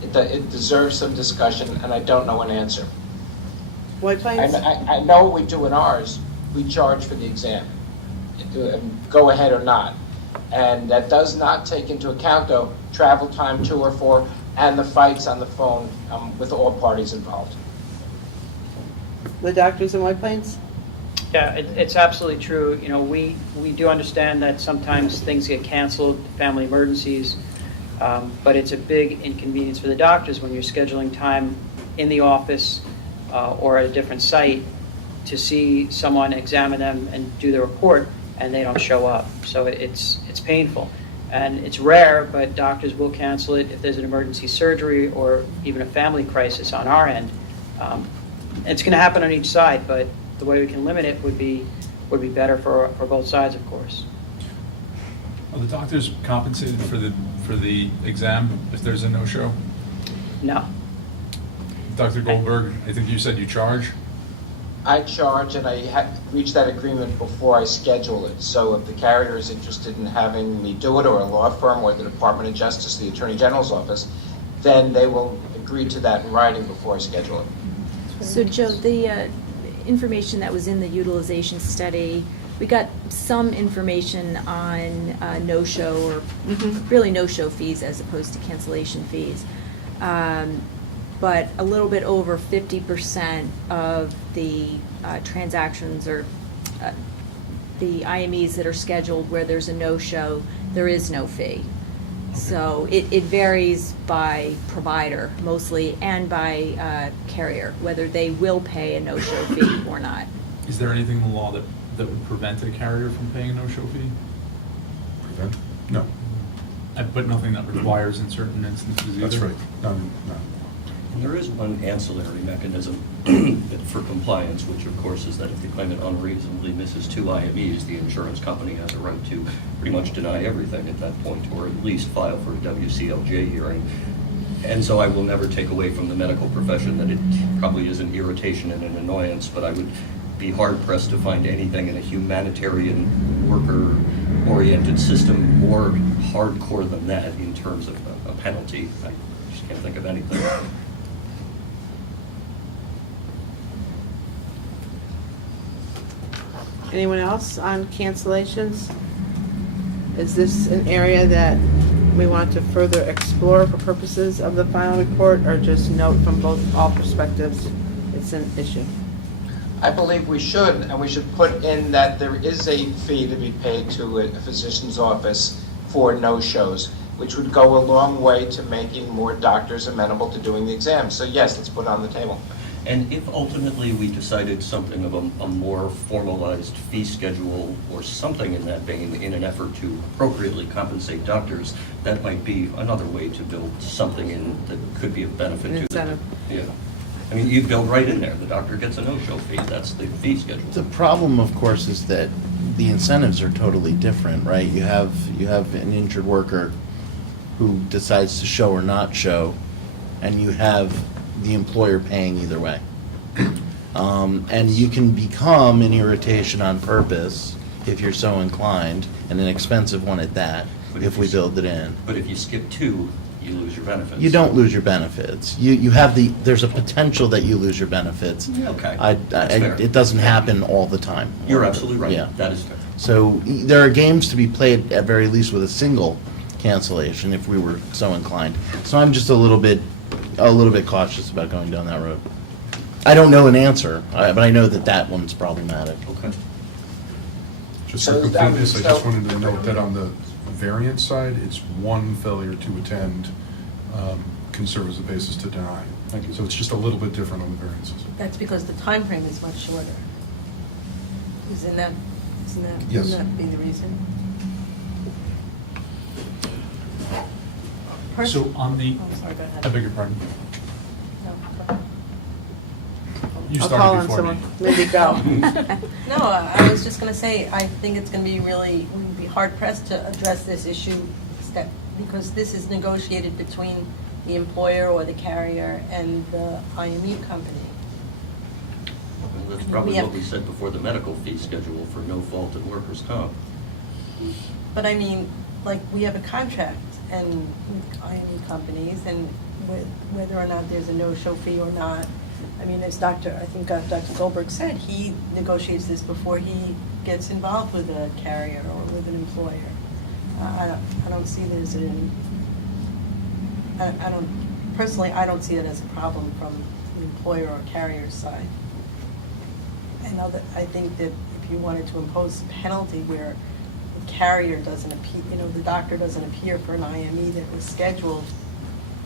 it deserves some discussion, and I don't know an answer. White Plains? I know what we do in ours. We charge for the exam, go ahead or not. And that does not take into account, though, travel time to or for, and the fights on the phone with all parties involved. The doctors in White Plains? Yeah, it's absolutely true. You know, we do understand that sometimes things get canceled, family emergencies, but it's a big inconvenience for the doctors when you're scheduling time in the office or at a different site to see someone examine them and do the report, and they don't show up. So it's painful. And it's rare, but doctors will cancel it if there's an emergency surgery or even a family crisis on our end. It's going to happen on each side, but the way we can limit it would be better for both sides, of course. Are the doctors compensated for the exam if there's a no-show? No. Dr. Goldberg, I think you said you charge? I charge, and I had reached that agreement before I schedule it. So if the carrier is interested in having me do it, or a law firm, or the Department of Justice, the Attorney General's office, then they will agree to that in writing before I schedule it. So Joe, the information that was in the utilization study, we got some information on no-show, or really no-show fees as opposed to cancellation fees. But a little bit over 50% of the transactions or the IMEs that are scheduled where there's a no-show, there is no fee. So it varies by provider mostly, and by carrier, whether they will pay a no-show fee or not. Is there anything in the law that would prevent a carrier from paying a no-show fee? Prevent? No. But nothing that requires in certain instances either? That's right. No. And there is one ancillary mechanism for compliance, which of course is that if the claimant unreasonably misses 2 IMEs, the insurance company has a right to pretty much deny everything at that point, or at least file for a WCLJ hearing. And so I will never take away from the medical profession that it probably is an irritation and an annoyance, but I would be hard pressed to find anything in a humanitarian worker-oriented system more hardcore than that in terms of a penalty. I just can't think of anything. Anyone else on cancellations? Is this an area that we want to further explore for purposes of the final report, or just note from all perspectives it's an issue? I believe we should, and we should put in that there is a fee to be paid to a physician's office for no-shows, which would go a long way to making more doctors amenable to doing the exam. So yes, let's put it on the table. And if ultimately we decided something of a more formalized fee schedule or something in that vein in an effort to appropriately compensate doctors, that might be another way to build something in that could be of benefit to them. Yeah. I mean, you build right in there, the doctor gets a no-show fee, that's the fee schedule. The problem, of course, is that the incentives are totally different, right? You have an injured worker who decides to show or not show, and you have the employer paying either way. And you can become an irritation on purpose if you're so inclined, and an expensive one at that, if we build it in. But if you skip 2, you lose your benefits. You don't lose your benefits. You have there's a potential that you lose your benefits. Okay, that's fair. It doesn't happen all the time. You're absolutely right. Yeah. That is fair. So there are games to be played at very least with a single cancellation if we were so inclined. So I'm just a little bit cautious about going down that road. I don't know an answer, but I know that one's problematic. Okay. Just for completeness, I just wanted to note that on the variance side, it's one failure to attend can serve as a basis to deny. Thank you. So it's just a little bit different on the variances. That's because the time frame is much shorter. Isn't that, Yes. wouldn't that be the reason? So on the, Oh, sorry, go ahead. I beg your pardon. No, go ahead. You I'll started call on before someone. me. Maybe go. No, I was just going to say, I think it's going to be really, we'd be hard pressed to address this issue because this is negotiated between the employer or the carrier and the IME company. Well, that's probably what we said before the medical fee schedule for no fault in workers' comp. But I mean, like, we have a contract and IME companies, and whether or not there's a no-show fee or not, I mean, as Dr. Goldberg said, he negotiates this before he gets involved with a carrier or with an employer. I don't see there's personally, I don't see it as a problem from the employer or carrier side. I think that if you wanted to impose a penalty where the carrier doesn't appear, the doctor doesn't appear for an IME that was scheduled,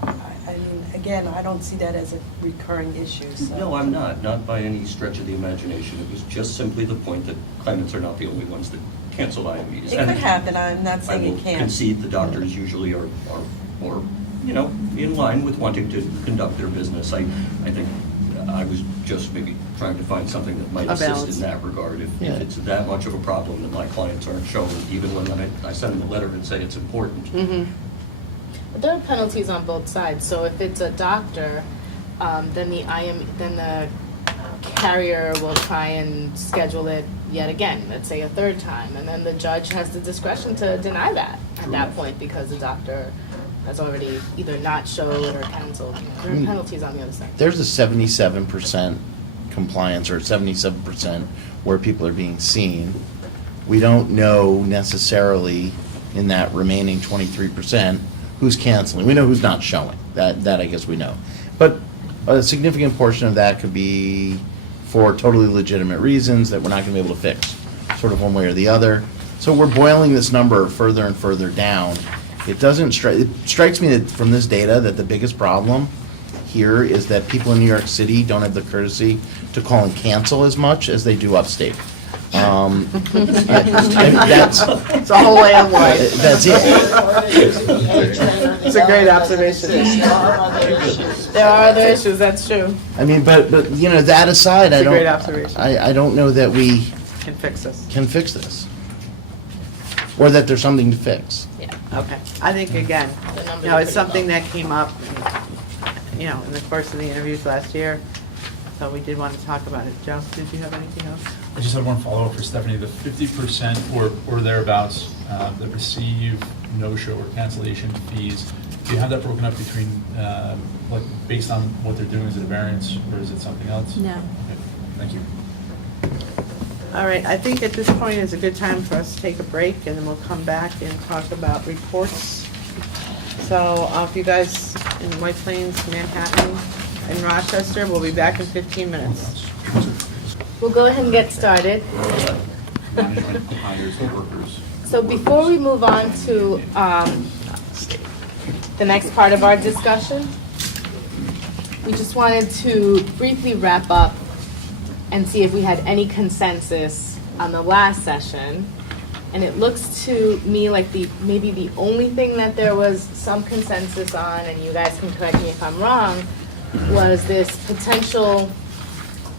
I mean, again, I don't see that as a recurring issue, so. No, I'm not by any stretch of the imagination. It was just simply the point that claimants are not the only ones that cancel IMEs. It could happen, I'm not saying it I will can't. concede the doctors usually are more, in line with wanting to conduct their business. I think I was just maybe trying to find something that might assist in that regard. If it's that much of a problem that my clients aren't showing, even when I send them a letter and say it's important. Mm-hmm. But there are penalties on both sides. So if it's a doctor, then the carrier will try and schedule it yet again, let's say a third time, and then the judge has the discretion to deny that at that point because the doctor has already either not showed or canceled. There are penalties on the other side. There's a 77% compliance or 77% where people are being seen. We don't know necessarily in that remaining 23% who's canceling. We know who's not showing. That I guess we know. But a significant portion of that could be for totally legitimate reasons that we're not going to be able to fix, sort of one way or the other. So we're boiling this number further and further down. It strikes me that from this data that the biggest problem here is that people in New York City don't have the courtesy to call and cancel as much as they do upstate. That's it's a whole way of life. That's it. It's a great observation. There are other issues, that's true. I mean, but that aside, It's a great observation. I don't know that we Can fix this. or that there's something to fix. Yeah. Okay. I think, again, The numbers it's are pretty something low. that came up, in the course of the interviews last year. so we did want to talk about it. Joe, did you have anything else? I just have one follow-up for Stephanie. The 50% or thereabouts that receive no-show or cancellation fees, do you have that broken up between, like, based on what they're doing? Is it a variance or is it something else? No. Okay, thank you. All right, I think at this point is a good time for us to take a break, and then we'll come back and talk about reports. So if you guys in White Plains, Manhattan, and Rochester, we'll be back in 15 minutes. We'll go ahead and get started. Management hires workers. So before we move on to the next part of our discussion, we just wanted to briefly wrap up and see if we had any consensus on the last session. And it looks to me like maybe the only thing that there was some consensus on, and you guys can correct me if I'm wrong, was this potential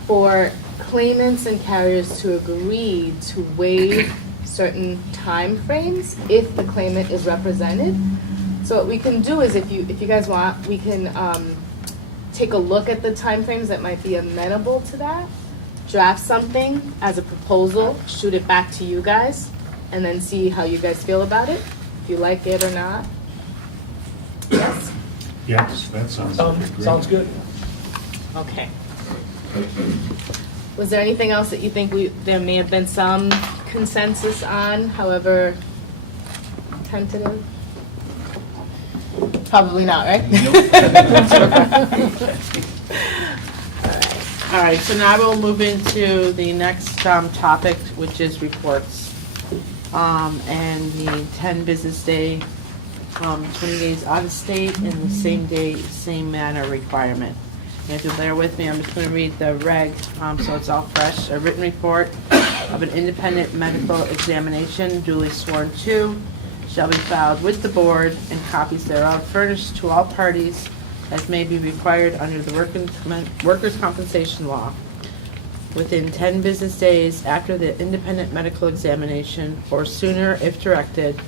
for claimants and carriers to agree to waive certain timeframes if the claimant is represented. So what we can do is, if you guys want, we can take a look at the timeframes that might be amenable to that, draft something as a proposal, shoot it back to you guys, and then see how you guys feel about it, if you like it or not. Yes? Yes, that sounds great. Sounds good. Okay. Was there anything else that you think there may have been some consensus on, however tentative? Probably not, right? All right, so now we'll move into the next topic, which is reports. And the 10 business day, 20 days out of state, and the same day, same manner requirement. And if you'll bear with me, I'm just going to read the reg, so it's all fresh. A written report of an independent medical examination duly sworn to shall be filed with the board, and copies thereof furnished to all parties as may be required under the workers' compensation law within 10 business days after the independent medical examination, or sooner if directed,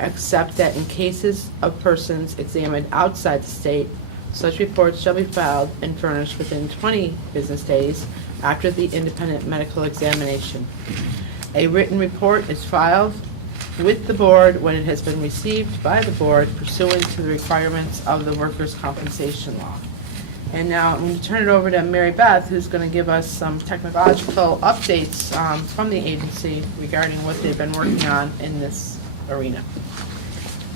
except that in cases of persons examined outside the state, such reports shall be filed and furnished within 20 business days after the independent medical examination. A written report is filed with the board when it has been received by the board pursuant to the requirements of the workers' compensation law. And now I'm going to turn it over to Mary Beth, who's going to give us some technological updates from the agency regarding what they've been working on in this arena.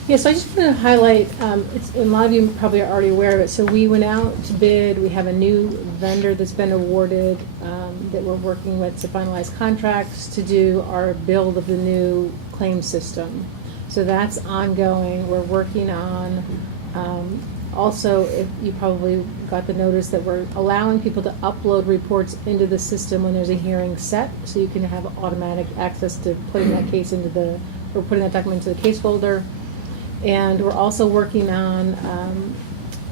Yeah, so I just want to highlight, and a lot of you probably are already aware of it, so we went out to bid, we have a new vendor that's been awarded that we're working with to finalize contracts to do our build of the new claim system. So that's ongoing. We're working on, also, if you probably got the notice that we're allowing people to upload reports into the system when there's a hearing set, so you can have automatic access to putting that case or putting that document into the case folder. And we're also working on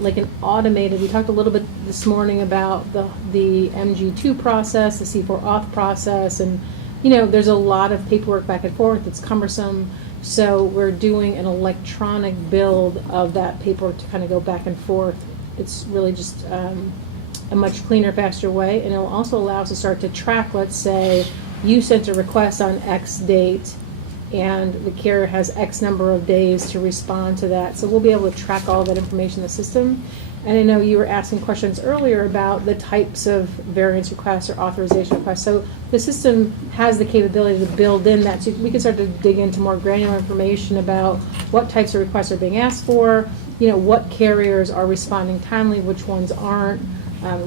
like an automated, we talked a little bit this morning about the MG2 process, the C4 auth process, and there's a lot of paperwork back and forth. It's cumbersome. So we're doing an electronic build of that paperwork to kind of go back and forth. It's really just a much cleaner, faster way. And it will also allow us to start to track, let's say, you sent a request on X date, and the carrier has X number of days to respond to that. So we'll be able to track all that information in the system. And I know you were asking questions earlier about the types of variance requests or authorization requests. So the system has the capability to build in that. So we can start to dig into more granular information about what types of requests are being asked for, what carriers are responding timely, which ones aren't,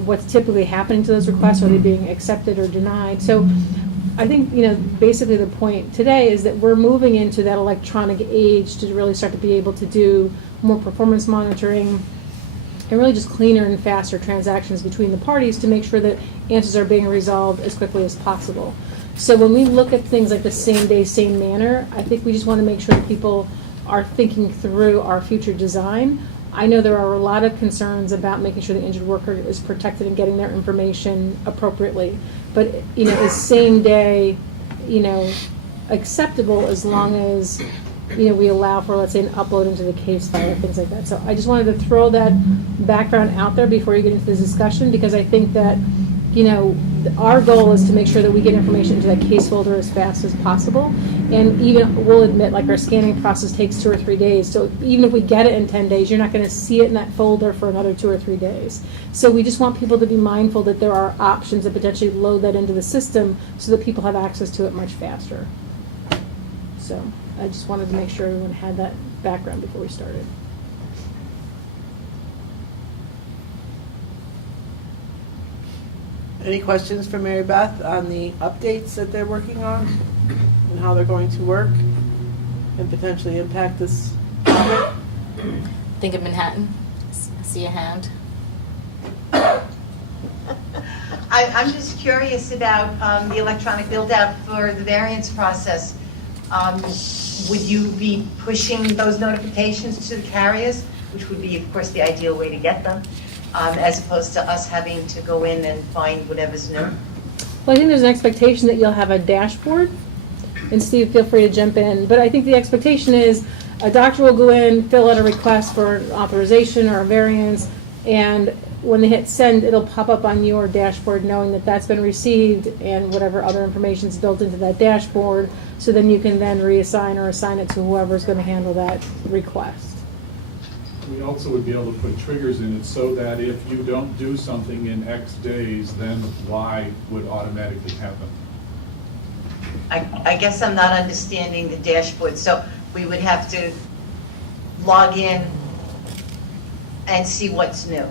what's typically happening to those requests, are they being accepted or denied. So I think, basically the point today is that we're moving into that electronic age to really start to be able to do more performance monitoring and really just cleaner and faster transactions between the parties to make sure that answers are being resolved as quickly as possible. So when we look at things like the same day, same manner, I think we just want to make sure that people are thinking through our future design. I know there are a lot of concerns about making sure the injured worker is protected and getting their information appropriately. But, is same day, acceptable as long as, we allow for, let's say, an upload into the case file or things like that. So I just wanted to throw that background out there before you get into this discussion, because I think that our goal is to make sure that we get information into that case folder as fast as possible. And even, we'll admit, like our scanning process takes 2 or 3 days. So even if we get it in 10 days, you're not going to see it in that folder for another 2 or 3 days. So we just want people to be mindful that there are options to potentially load that into the system so that people have access to it much faster. So I just wanted to make sure everyone had that background before we started. Any questions for Mary Beth on the updates that they're working on and how they're going to work and potentially impact this topic? Think of Manhattan. See a hand. I'm just curious about the electronic build-out for the variance process. Would you be pushing those notifications to the carriers, which would be, of course, the ideal way to get them, as opposed to us having to go in and find whatever's new? Well, I think there's an expectation that you'll have a dashboard. And Steve, feel free to jump in. But I think the expectation is a doctor will go in, fill out a request for an authorization or a variance, and when they hit send, it'll pop up on your dashboard knowing that that's been received and whatever other information is built into that dashboard. So then you can then reassign or assign it to whoever's going to handle that request. We also would be able to put triggers in it so that if you don't do something in X days, then Y would automatically happen. I guess I'm not understanding the dashboard. So we would have to log in and see what's new,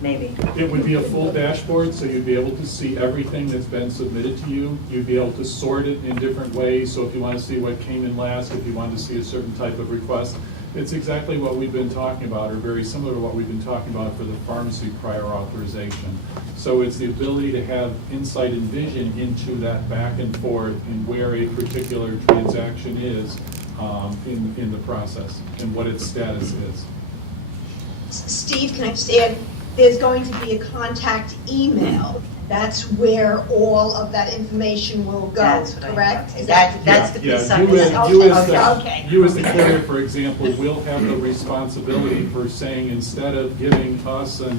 maybe. It would be a full dashboard, so you'd be able to see everything that's been submitted to you. You'd be able to sort it in different ways. So if you want to see what came in last, if you want to see a certain type of request, it's exactly what we've been talking about, or very similar to what we've been talking about for the pharmacy prior authorization. So it's the ability to have insight and vision into that back and forth and where a particular transaction is in the process and what its status is. Steve, can I just add, there's going to be a contact email. That's where all of that information will go, That's what correct? Okay. That's the Yeah, piece I'm you missing. as the carrier, for example, will have the responsibility for saying, instead of giving us a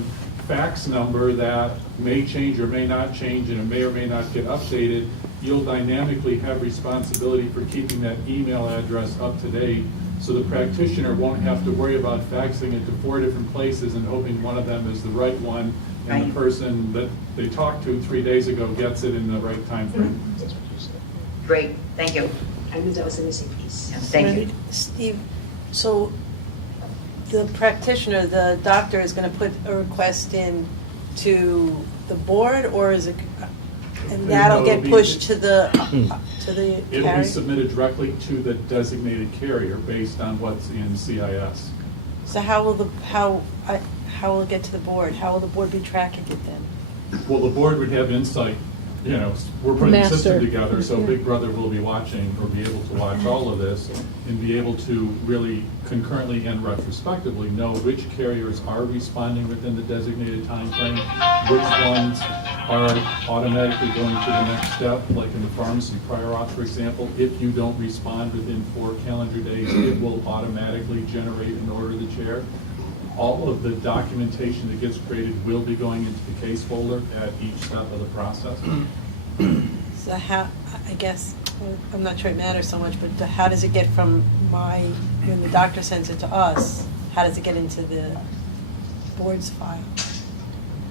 fax number that may change or may not change and it may or may not get updated, you'll dynamically have responsibility for keeping that email address up to date. So the practitioner won't have to worry about faxing it to 4 different places and hoping one of them is the right one, and the person that they talked to 3 days ago gets it in the right time frame. Great, thank you. I knew that was a missing piece. Thank you. Steve, so the practitioner, the doctor is going to put a request in to the board, or is it, and that'll get pushed to the It'll be carrier? submitted directly to the designated carrier based on what's in CIS. So how will it get to the board? How will the board be tracking it then? Well, the board would have insight, we're putting the system Master. together, so Big Brother will be watching, or be able to watch all of this, and be able to really concurrently and retrospectively know which carriers are responding within the designated timeframe, which ones are automatically going to the next step, like in the pharmacy prior auth, for example. If you don't respond within 4 calendar days, it will automatically generate an order to the chair. All of the documentation that gets created will be going into the case folder at each step of the process. So how, I guess, I'm not sure it matters so much, but how does it get from when the doctor sends it to us, how does it get into the board's file?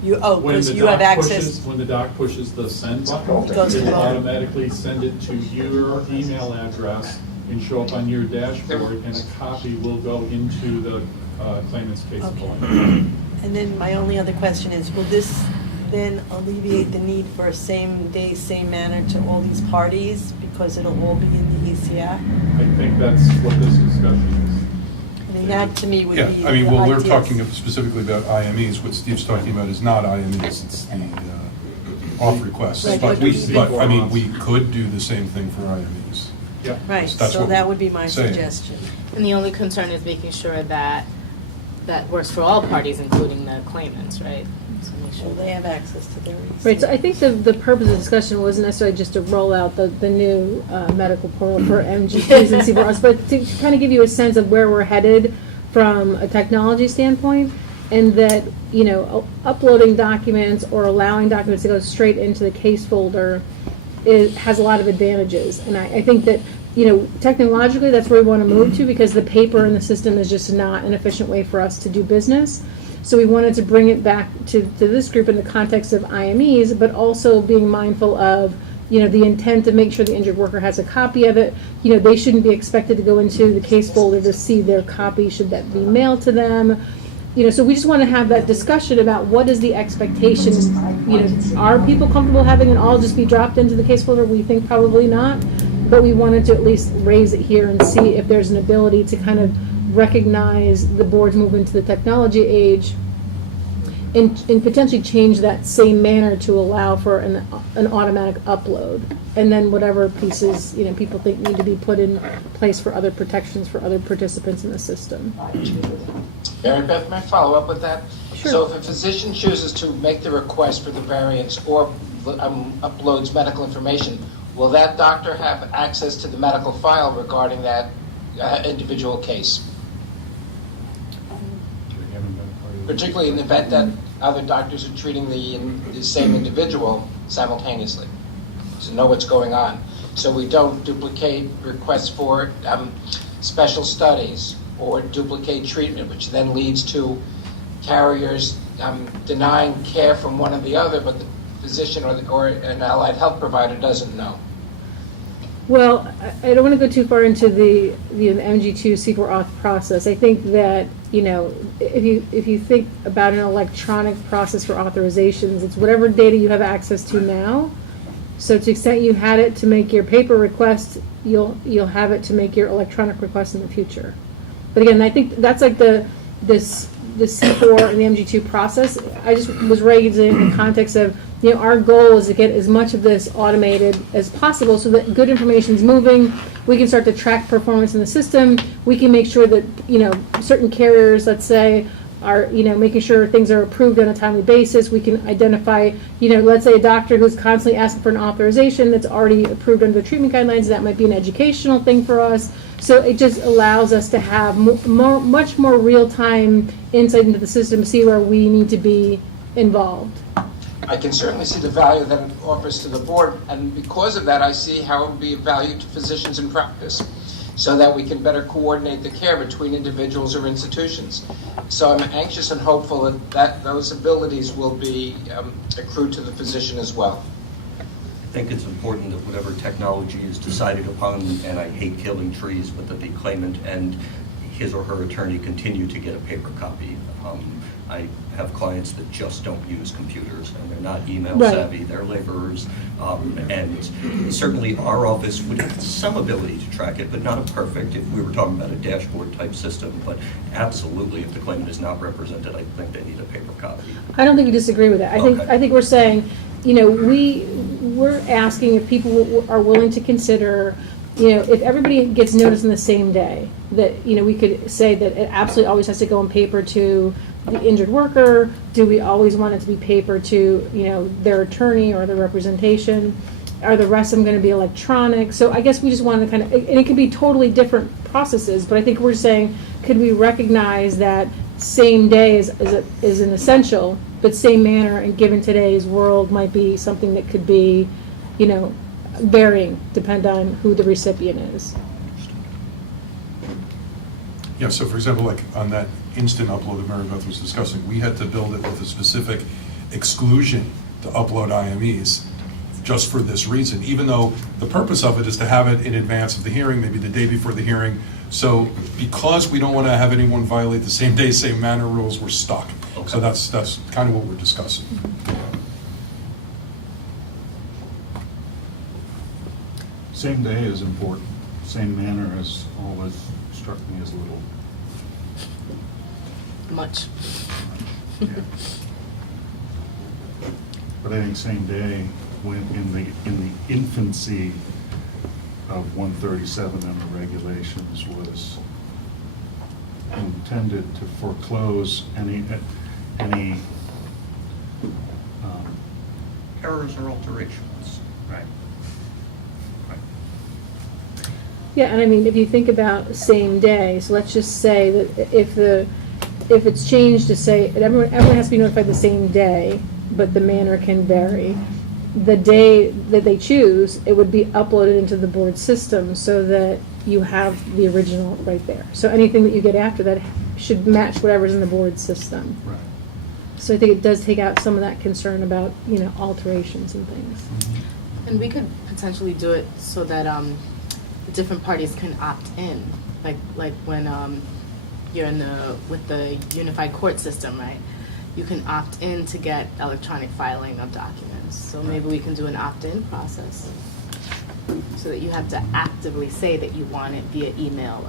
Because you have access. When the doc pushes the send button, It goes to it the will board. automatically send it to your email address and show up on your dashboard, and a copy will go into the claimant's case folder. And then my only other question is, will this then alleviate the need for a same day, same manner to all these parties, because it'll all be in the ECF? I think that's what this discussion is. I mean, that to me would be Yeah, I mean, well, we're ideal. talking specifically about IMEs. What Steve's talking about is not IMEs, it's the off requests. Right, But, but I mean, we could do the same thing for IMEs. Yeah. Right, That's so what that we're would be my saying. suggestion. And the only concern is making sure that that works for all parties, including the claimants, right? So make sure Well, they have access to their ECF. Right, so I think the purpose of the discussion wasn't necessarily just to roll out the new medical portal for MGPs and CBRs, but to kind of give you a sense of where we're headed from a technology standpoint. and that, uploading documents or allowing documents to go straight into the case folder has a lot of advantages. And I think that, technologically, that's where we want to move to, because the paper in the system is just not an efficient way for us to do business. So we wanted to bring it back to this group in the context of IMEs, but also being mindful of, the intent to make sure the injured worker has a copy of it. They shouldn't be expected to go into the case folder to see their copy, should that be mailed to them. So we just want to have that discussion about what is the expectation. Are people comfortable having it all just be dropped into the case folder? We think probably not, but we wanted to at least raise it here and see if there's an ability to kind of recognize the board's movement to the technology age and potentially change that same manner to allow for an automatic upload. And then whatever pieces, people think need to be put in place for other protections for other participants in the system. Mary Beth, may I follow up with that? Sure. So if a physician chooses to make the request for the variance or uploads medical information, will that doctor have access to the medical file regarding that individual case? Particularly in the event that other doctors are treating the same individual simultaneously, to know what's going on. So we don't duplicate requests for special studies or duplicate treatment, which then leads to carriers denying care from one or the other, but the physician or an allied health provider doesn't know. Well, I don't want to go too far into the MG2 C4 auth process. I think that, if you think about an electronic process for authorizations, it's whatever data you have access to now. So to the extent you had it to make your paper request, you'll have it to make your electronic request in the future. But again, I think that's like the C4 and the MG2 process. I just was raising in the context of, our goal is to get as much of this automated as possible so that good information is moving. We can start to track performance in the system. We can make sure that, certain carriers, let's say, are, making sure things are approved on a timely basis. We can identify, let's say a doctor who's constantly asking for an authorization that's already approved under the treatment guidelines. That might be an educational thing for us. So it just allows us to have much more real-time insight into the system to see where we need to be involved. I can certainly see the value that it offers to the board, and because of that, I see how it would be of value to physicians in practice, so that we can better coordinate the care between individuals or institutions. So I'm anxious and hopeful that those abilities will be accrued to the physician as well. I think it's important that whatever technology is decided upon, and I hate killing trees, but that the claimant and his or her attorney continue to get a paper copy. I have clients that just don't use computers, and they're not email savvy, they're laborers, and certainly our office would have some ability to track it, but not a perfect, if we were talking about a dashboard type system, but absolutely, if the claimant is not represented, I think they need a paper copy. I don't think you disagree with that. I think we're saying, we're asking if people are willing to consider, if everybody gets notice in the same day, that, we could say that it absolutely always has to go on paper to the injured worker. Do we always want it to be paper to, their attorney or their representation? Are the rest of them going to be electronic? So I guess we just want to kind of, and it could be totally different processes, but I think we're saying, could we recognize that same day is an essential, but same manner and given today's world might be something that could be, varying, depend on who the recipient is. Yeah, so for example, like on that instant upload that Mary Beth was discussing, we had to build it with a specific exclusion to upload IMEs just for this reason, even though the purpose of it is to have it in advance of the hearing, maybe the day before the hearing. So because we don't want to have anyone violate the same day, same manner rules, we're stuck. Okay. So that's kind of what we're discussing. Same day is important. Same manner has always struck me as a little much. Yeah. But I think same day, when in the infancy of 137 and the regulations, was intended to foreclose any errors or alterations. Right. Yeah, and I mean, if you think about same day, so let's just say that if if it's changed to say, everyone has to be notified the same day, but the manner can vary, the day that they choose, it would be uploaded into the board system so that you have the original right there. So anything that you get after that should match whatever's in the board system. Right. So I think it does take out some of that concern about, alterations and things. And we could potentially do it so that the different parties can opt in, like when you're with the unified court system, right? You can opt in to get electronic filing of documents. So maybe we can do an opt-in process so that you have to actively say that you want it via email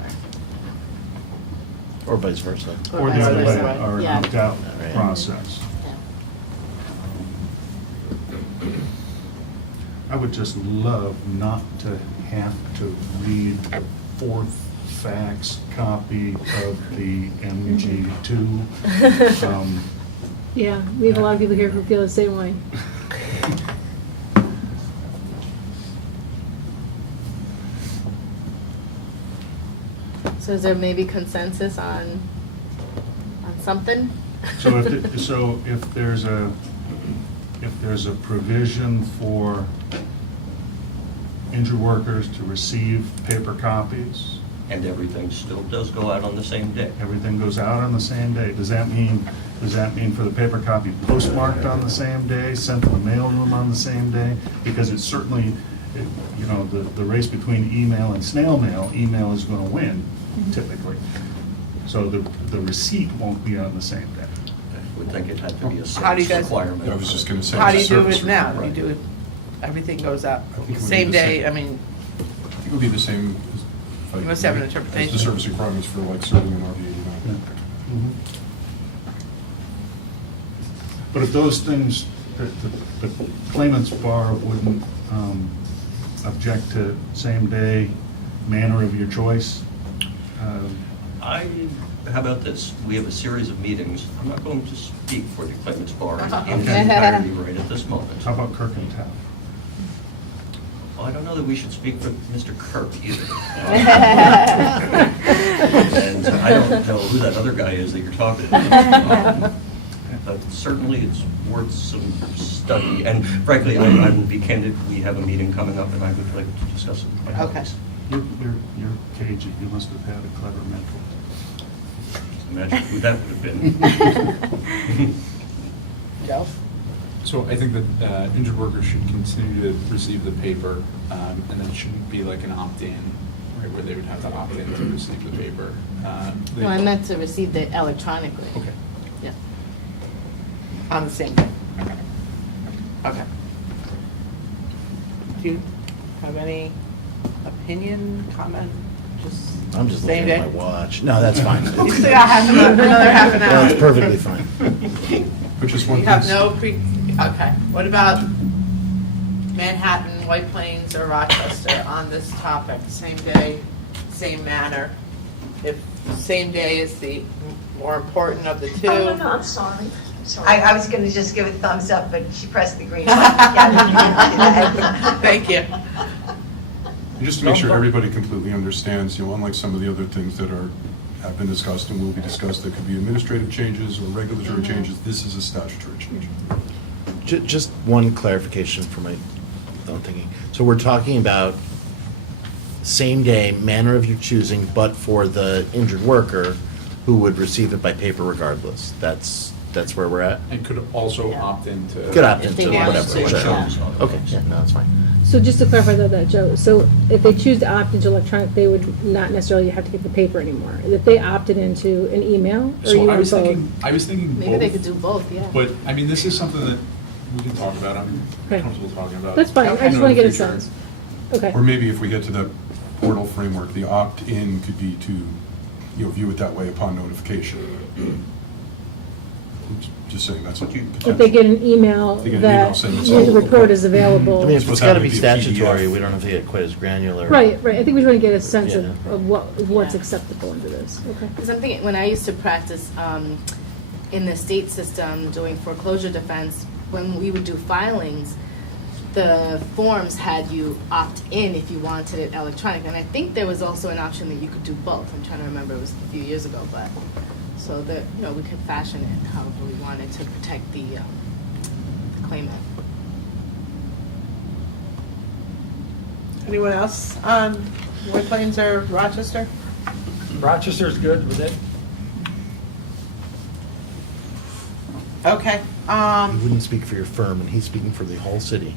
Or vice versa. Or the other way, versa. or an Yeah. opt-out Right. process. I would just love not to have to read the fourth fax copy of the MG2. Yeah, we have a lot of people here who feel the same way. So is there maybe consensus on something? So if there's a provision for injured workers to receive paper copies, And everything still does go out on the same day. everything goes out on the same day, does that mean for the paper copy postmarked on the same day, sent to the mailroom on the same day? Because it's certainly, the race between email and snail mail, email is gonna win typically. So the receipt won't be on the same day. I would think it had to be a How do you service guys- requirement. I was just going to say. How do you do service it now? You requirement. do it, everything goes out, I think it would be same the day, same. I mean, I think it would be the same. As, You must have an as interpretation. the service requirements for like serving an RV89. But if those things, the claimant's bar wouldn't object to same day, manner of your choice. How about this? We have a series of meetings. I'm not going to speak for the claimant's bar in Okay. its entirety right at this moment. How about Kirk and Town? Well, I don't know that we should speak for Mr. Kirk either. And I don't know who that other guy is that you're talking about. But certainly it's worth some study. And frankly, I will be candid, we have a meeting coming up and I would like to discuss it with my Okay. colleagues. You're cagey, you must have had a clever mentor. Imagine who that would have been. Joe? So I think that injured workers should continue to receive the paper, and then it shouldn't be like an opt-in, right, where they would have to opt in to receive the paper. No, I meant to receive it electronically. Okay. Yeah. On the same day. Okay. Do you have any opinion, comment, just I'm just same looking at my day? watch. No, that's fine. You still got another half an hour. That's perfectly fine. But just one You have piece. okay. What about Manhattan, White Plains, or Rochester on this topic? Same day, same manner? If same day is the more important of the two? Oh, no, I'm sorry. I was going to just give a thumbs up, but she pressed the green button. Yeah. Thank you. And just to make sure everybody completely understands, unlike some of the other things that have been discussed and will be discussed, that could be administrative changes or regulatory changes, this is a statutory change. Just one clarification for my own thinking. So we're talking about same day, manner of your choosing, but for the injured worker who would receive it by paper regardless. That's where we're at? And could also opt into. Could opt If into they want whatever. to. Sure. Yeah. Okay, yeah, no, that's fine. So just to clarify that, Joe, so if they choose to opt into electronic, they would not necessarily have to get the paper anymore. If they opted into an email, or So you I want was both? thinking both. Maybe they could do both, yeah. But, I mean, this is something that we can talk about, I'm Okay. comfortable talking about. That's fine, I just in want to the get a future. sense. Okay. Or maybe if we get to that portal framework, the opt-in could be to, view it that way upon notification. Just saying, that's what you. If they get an email They get an that email saying it's the all- report is available. I mean, if Supposed it's to gotta have be it be a statutory, PDF. we don't have to get quite as granular. Right. I think we want to get a sense Yeah. of what's Yeah. acceptable under this. Okay. Because I'm thinking, when I used to practice in the state system doing foreclosure defense, when we would do filings, the forms had you opt in if you wanted it electronic. And I think there was also an option that you could do both. I'm trying to remember, it was a few years ago, but, so that, you know, we could fashion it however we wanted to protect the claimant. Anyone else on White Plains or Rochester? Rochester's good with it. Okay. You wouldn't speak for your firm, and he's speaking for the whole city.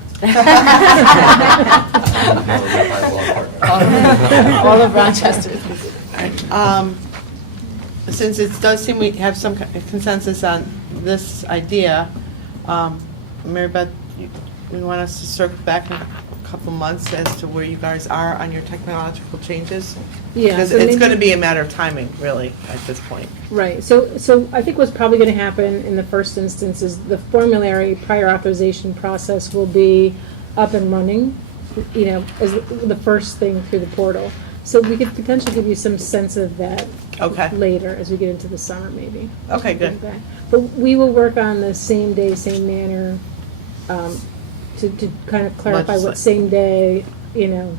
All of Rochester. Since it does seem we have some consensus on this idea, Mary Beth, you want us to circle back in a couple months as to where you guys are on your technological changes? Yeah, Because so it's maybe- going to be a matter of timing, really, at this point. Right, so I think what's probably gonna happen in the first instance is the formulary prior authorization process will be up and running, you know, as the first thing through the portal. So we could potentially give you some sense of that Okay. later, as we get into the summer, maybe. Okay, good. Okay. But we will work on the same day, same manner, to kind of clarify what Legislate. same day, you know,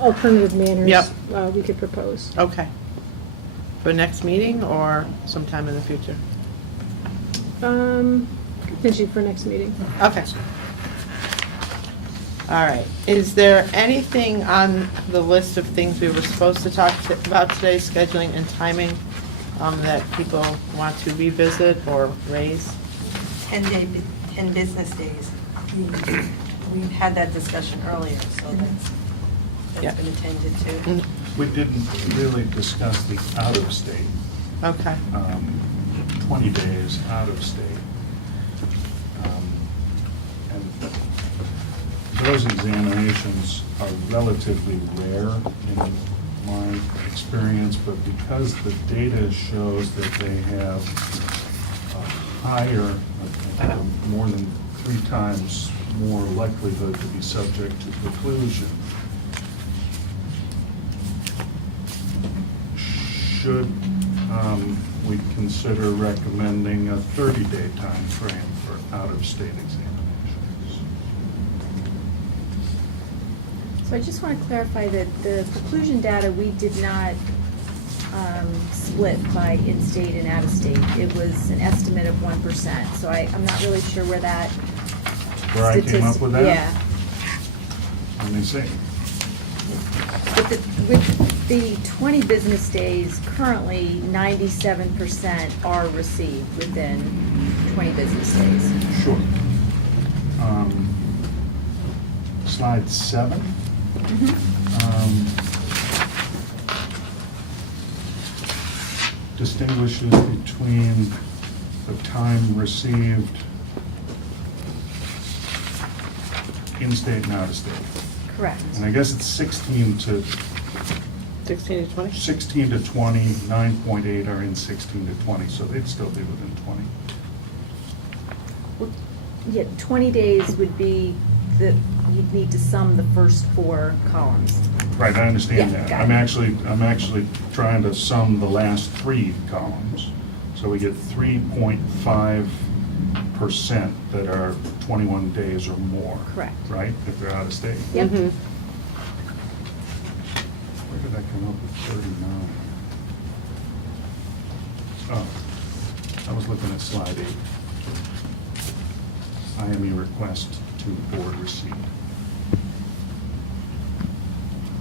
alternative manners Yep. we could propose. Okay. For next meeting or sometime in the future? Potentially for next meeting. Okay. All right. Is there anything on the list of things we were supposed to talk about today, scheduling and timing, that people want to revisit or raise? 10 business days. We've had that discussion earlier, so Yeah. that's been attended to. We didn't really discuss the out-of-state, Okay. 20 days out-of-state. And those examinations are relatively rare in my experience, but because the data shows that they have a higher, more than 3 times more likelihood to be subject to preclusion, should we consider recommending a 30-day time frame for out-of-state examinations? So I just want to clarify that the preclusion data, we did not split by in-state and out-of-state. It was an estimate of 1%, so I'm not really sure where that Where I came up with that? Yeah. Let me see. With the 20 business days, currently 97% are received within 20 business days. Sure. Slide 7. Distinguishes between the time received in-state and out-of-state. Correct. And I guess it's 16 to 16 to 20? 16 to 20, 9.8 are in 16 to 20, so they'd still be within 20. Yeah, 20 days would be you'd need to sum the first 4 columns. Right, I understand Yeah, that. got I'm it. actually trying to sum the last 3 columns. So we get 3.5% that are 21 days or more. Correct. Right, if they're out of state? Yep. Mhm. Where did I come up with 39? Oh, I was looking at slide 8. IME request to board receipt.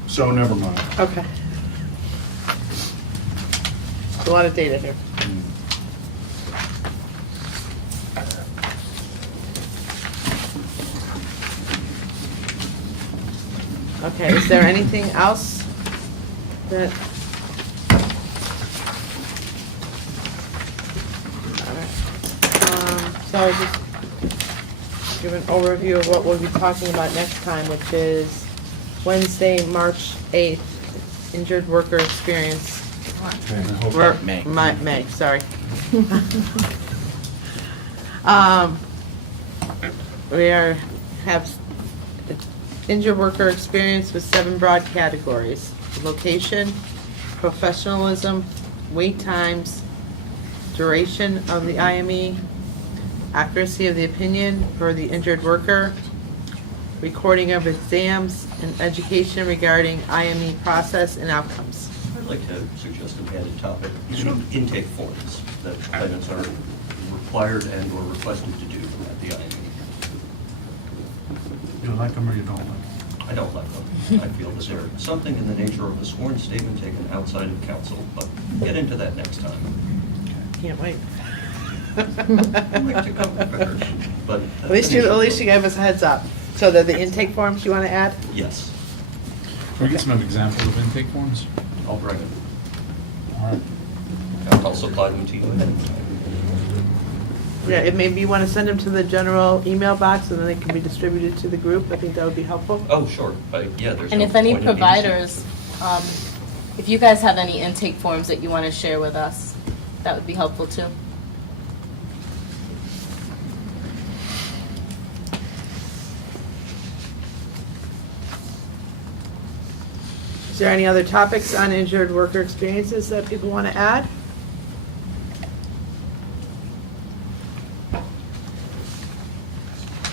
So never mind. Okay. A lot of data here. Okay, is there anything else that? All right. So I'll just give an overview of what we'll be talking about next time, which is Wednesday, March 8th, injured worker experience. Okay, I hope- Or- May. May, sorry. We have injured worker experience with 7 broad categories: location, professionalism, wait times, duration of the IME, accuracy of the opinion for the injured worker, recording of exams, and education regarding IME process and outcomes. I'd like to suggest an added topic, intake forms that claimants are required and or requested to do at the IME. You like them or you don't like them? I don't like them. I feel that they're something in the nature of a sworn statement taken outside of council, but get into that next time. Can't wait. I'd like to come prepared, but. At least you gave us a heads up. So they're the intake forms you want to add? Yes, Can we get some examples of intake forms? I'll bring it. All right. I'll supply them to you ahead of time. Yeah, if maybe you want to send them to the general email box and then they can be distributed to the group. I think that would be helpful. Oh, sure, yeah, there's. And no if any point in using- providers, if you guys have any intake forms that you want to share with us, that would be helpful too. Is there any other topics on injured worker experiences that people want to add?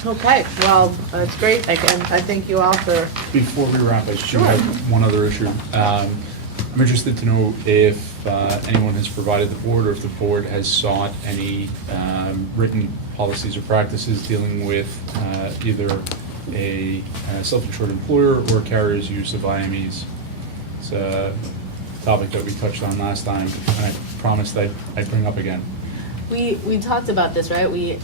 Okay, well, that's great. Again, I thank you all for, Before we wrap, I do Sure. have one other issue. I'm interested to know if anyone has provided the board or if the board has sought any written policies or practices dealing with either a self-insured employer or carrier's use of IMEs. It's a topic that we touched on last time, and I promised I'd bring up again. We talked about this, right? We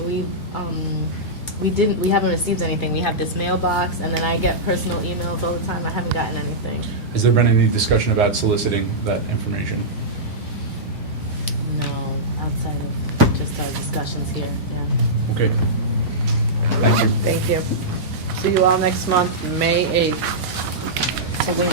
haven't received anything. We have this mailbox, and then I get personal emails all the time. I haven't gotten anything. Has there been any discussion about soliciting that information? No, outside of just our discussions here, yeah. Okay. Thank you. thank you. See you all next month, May 8th. So when,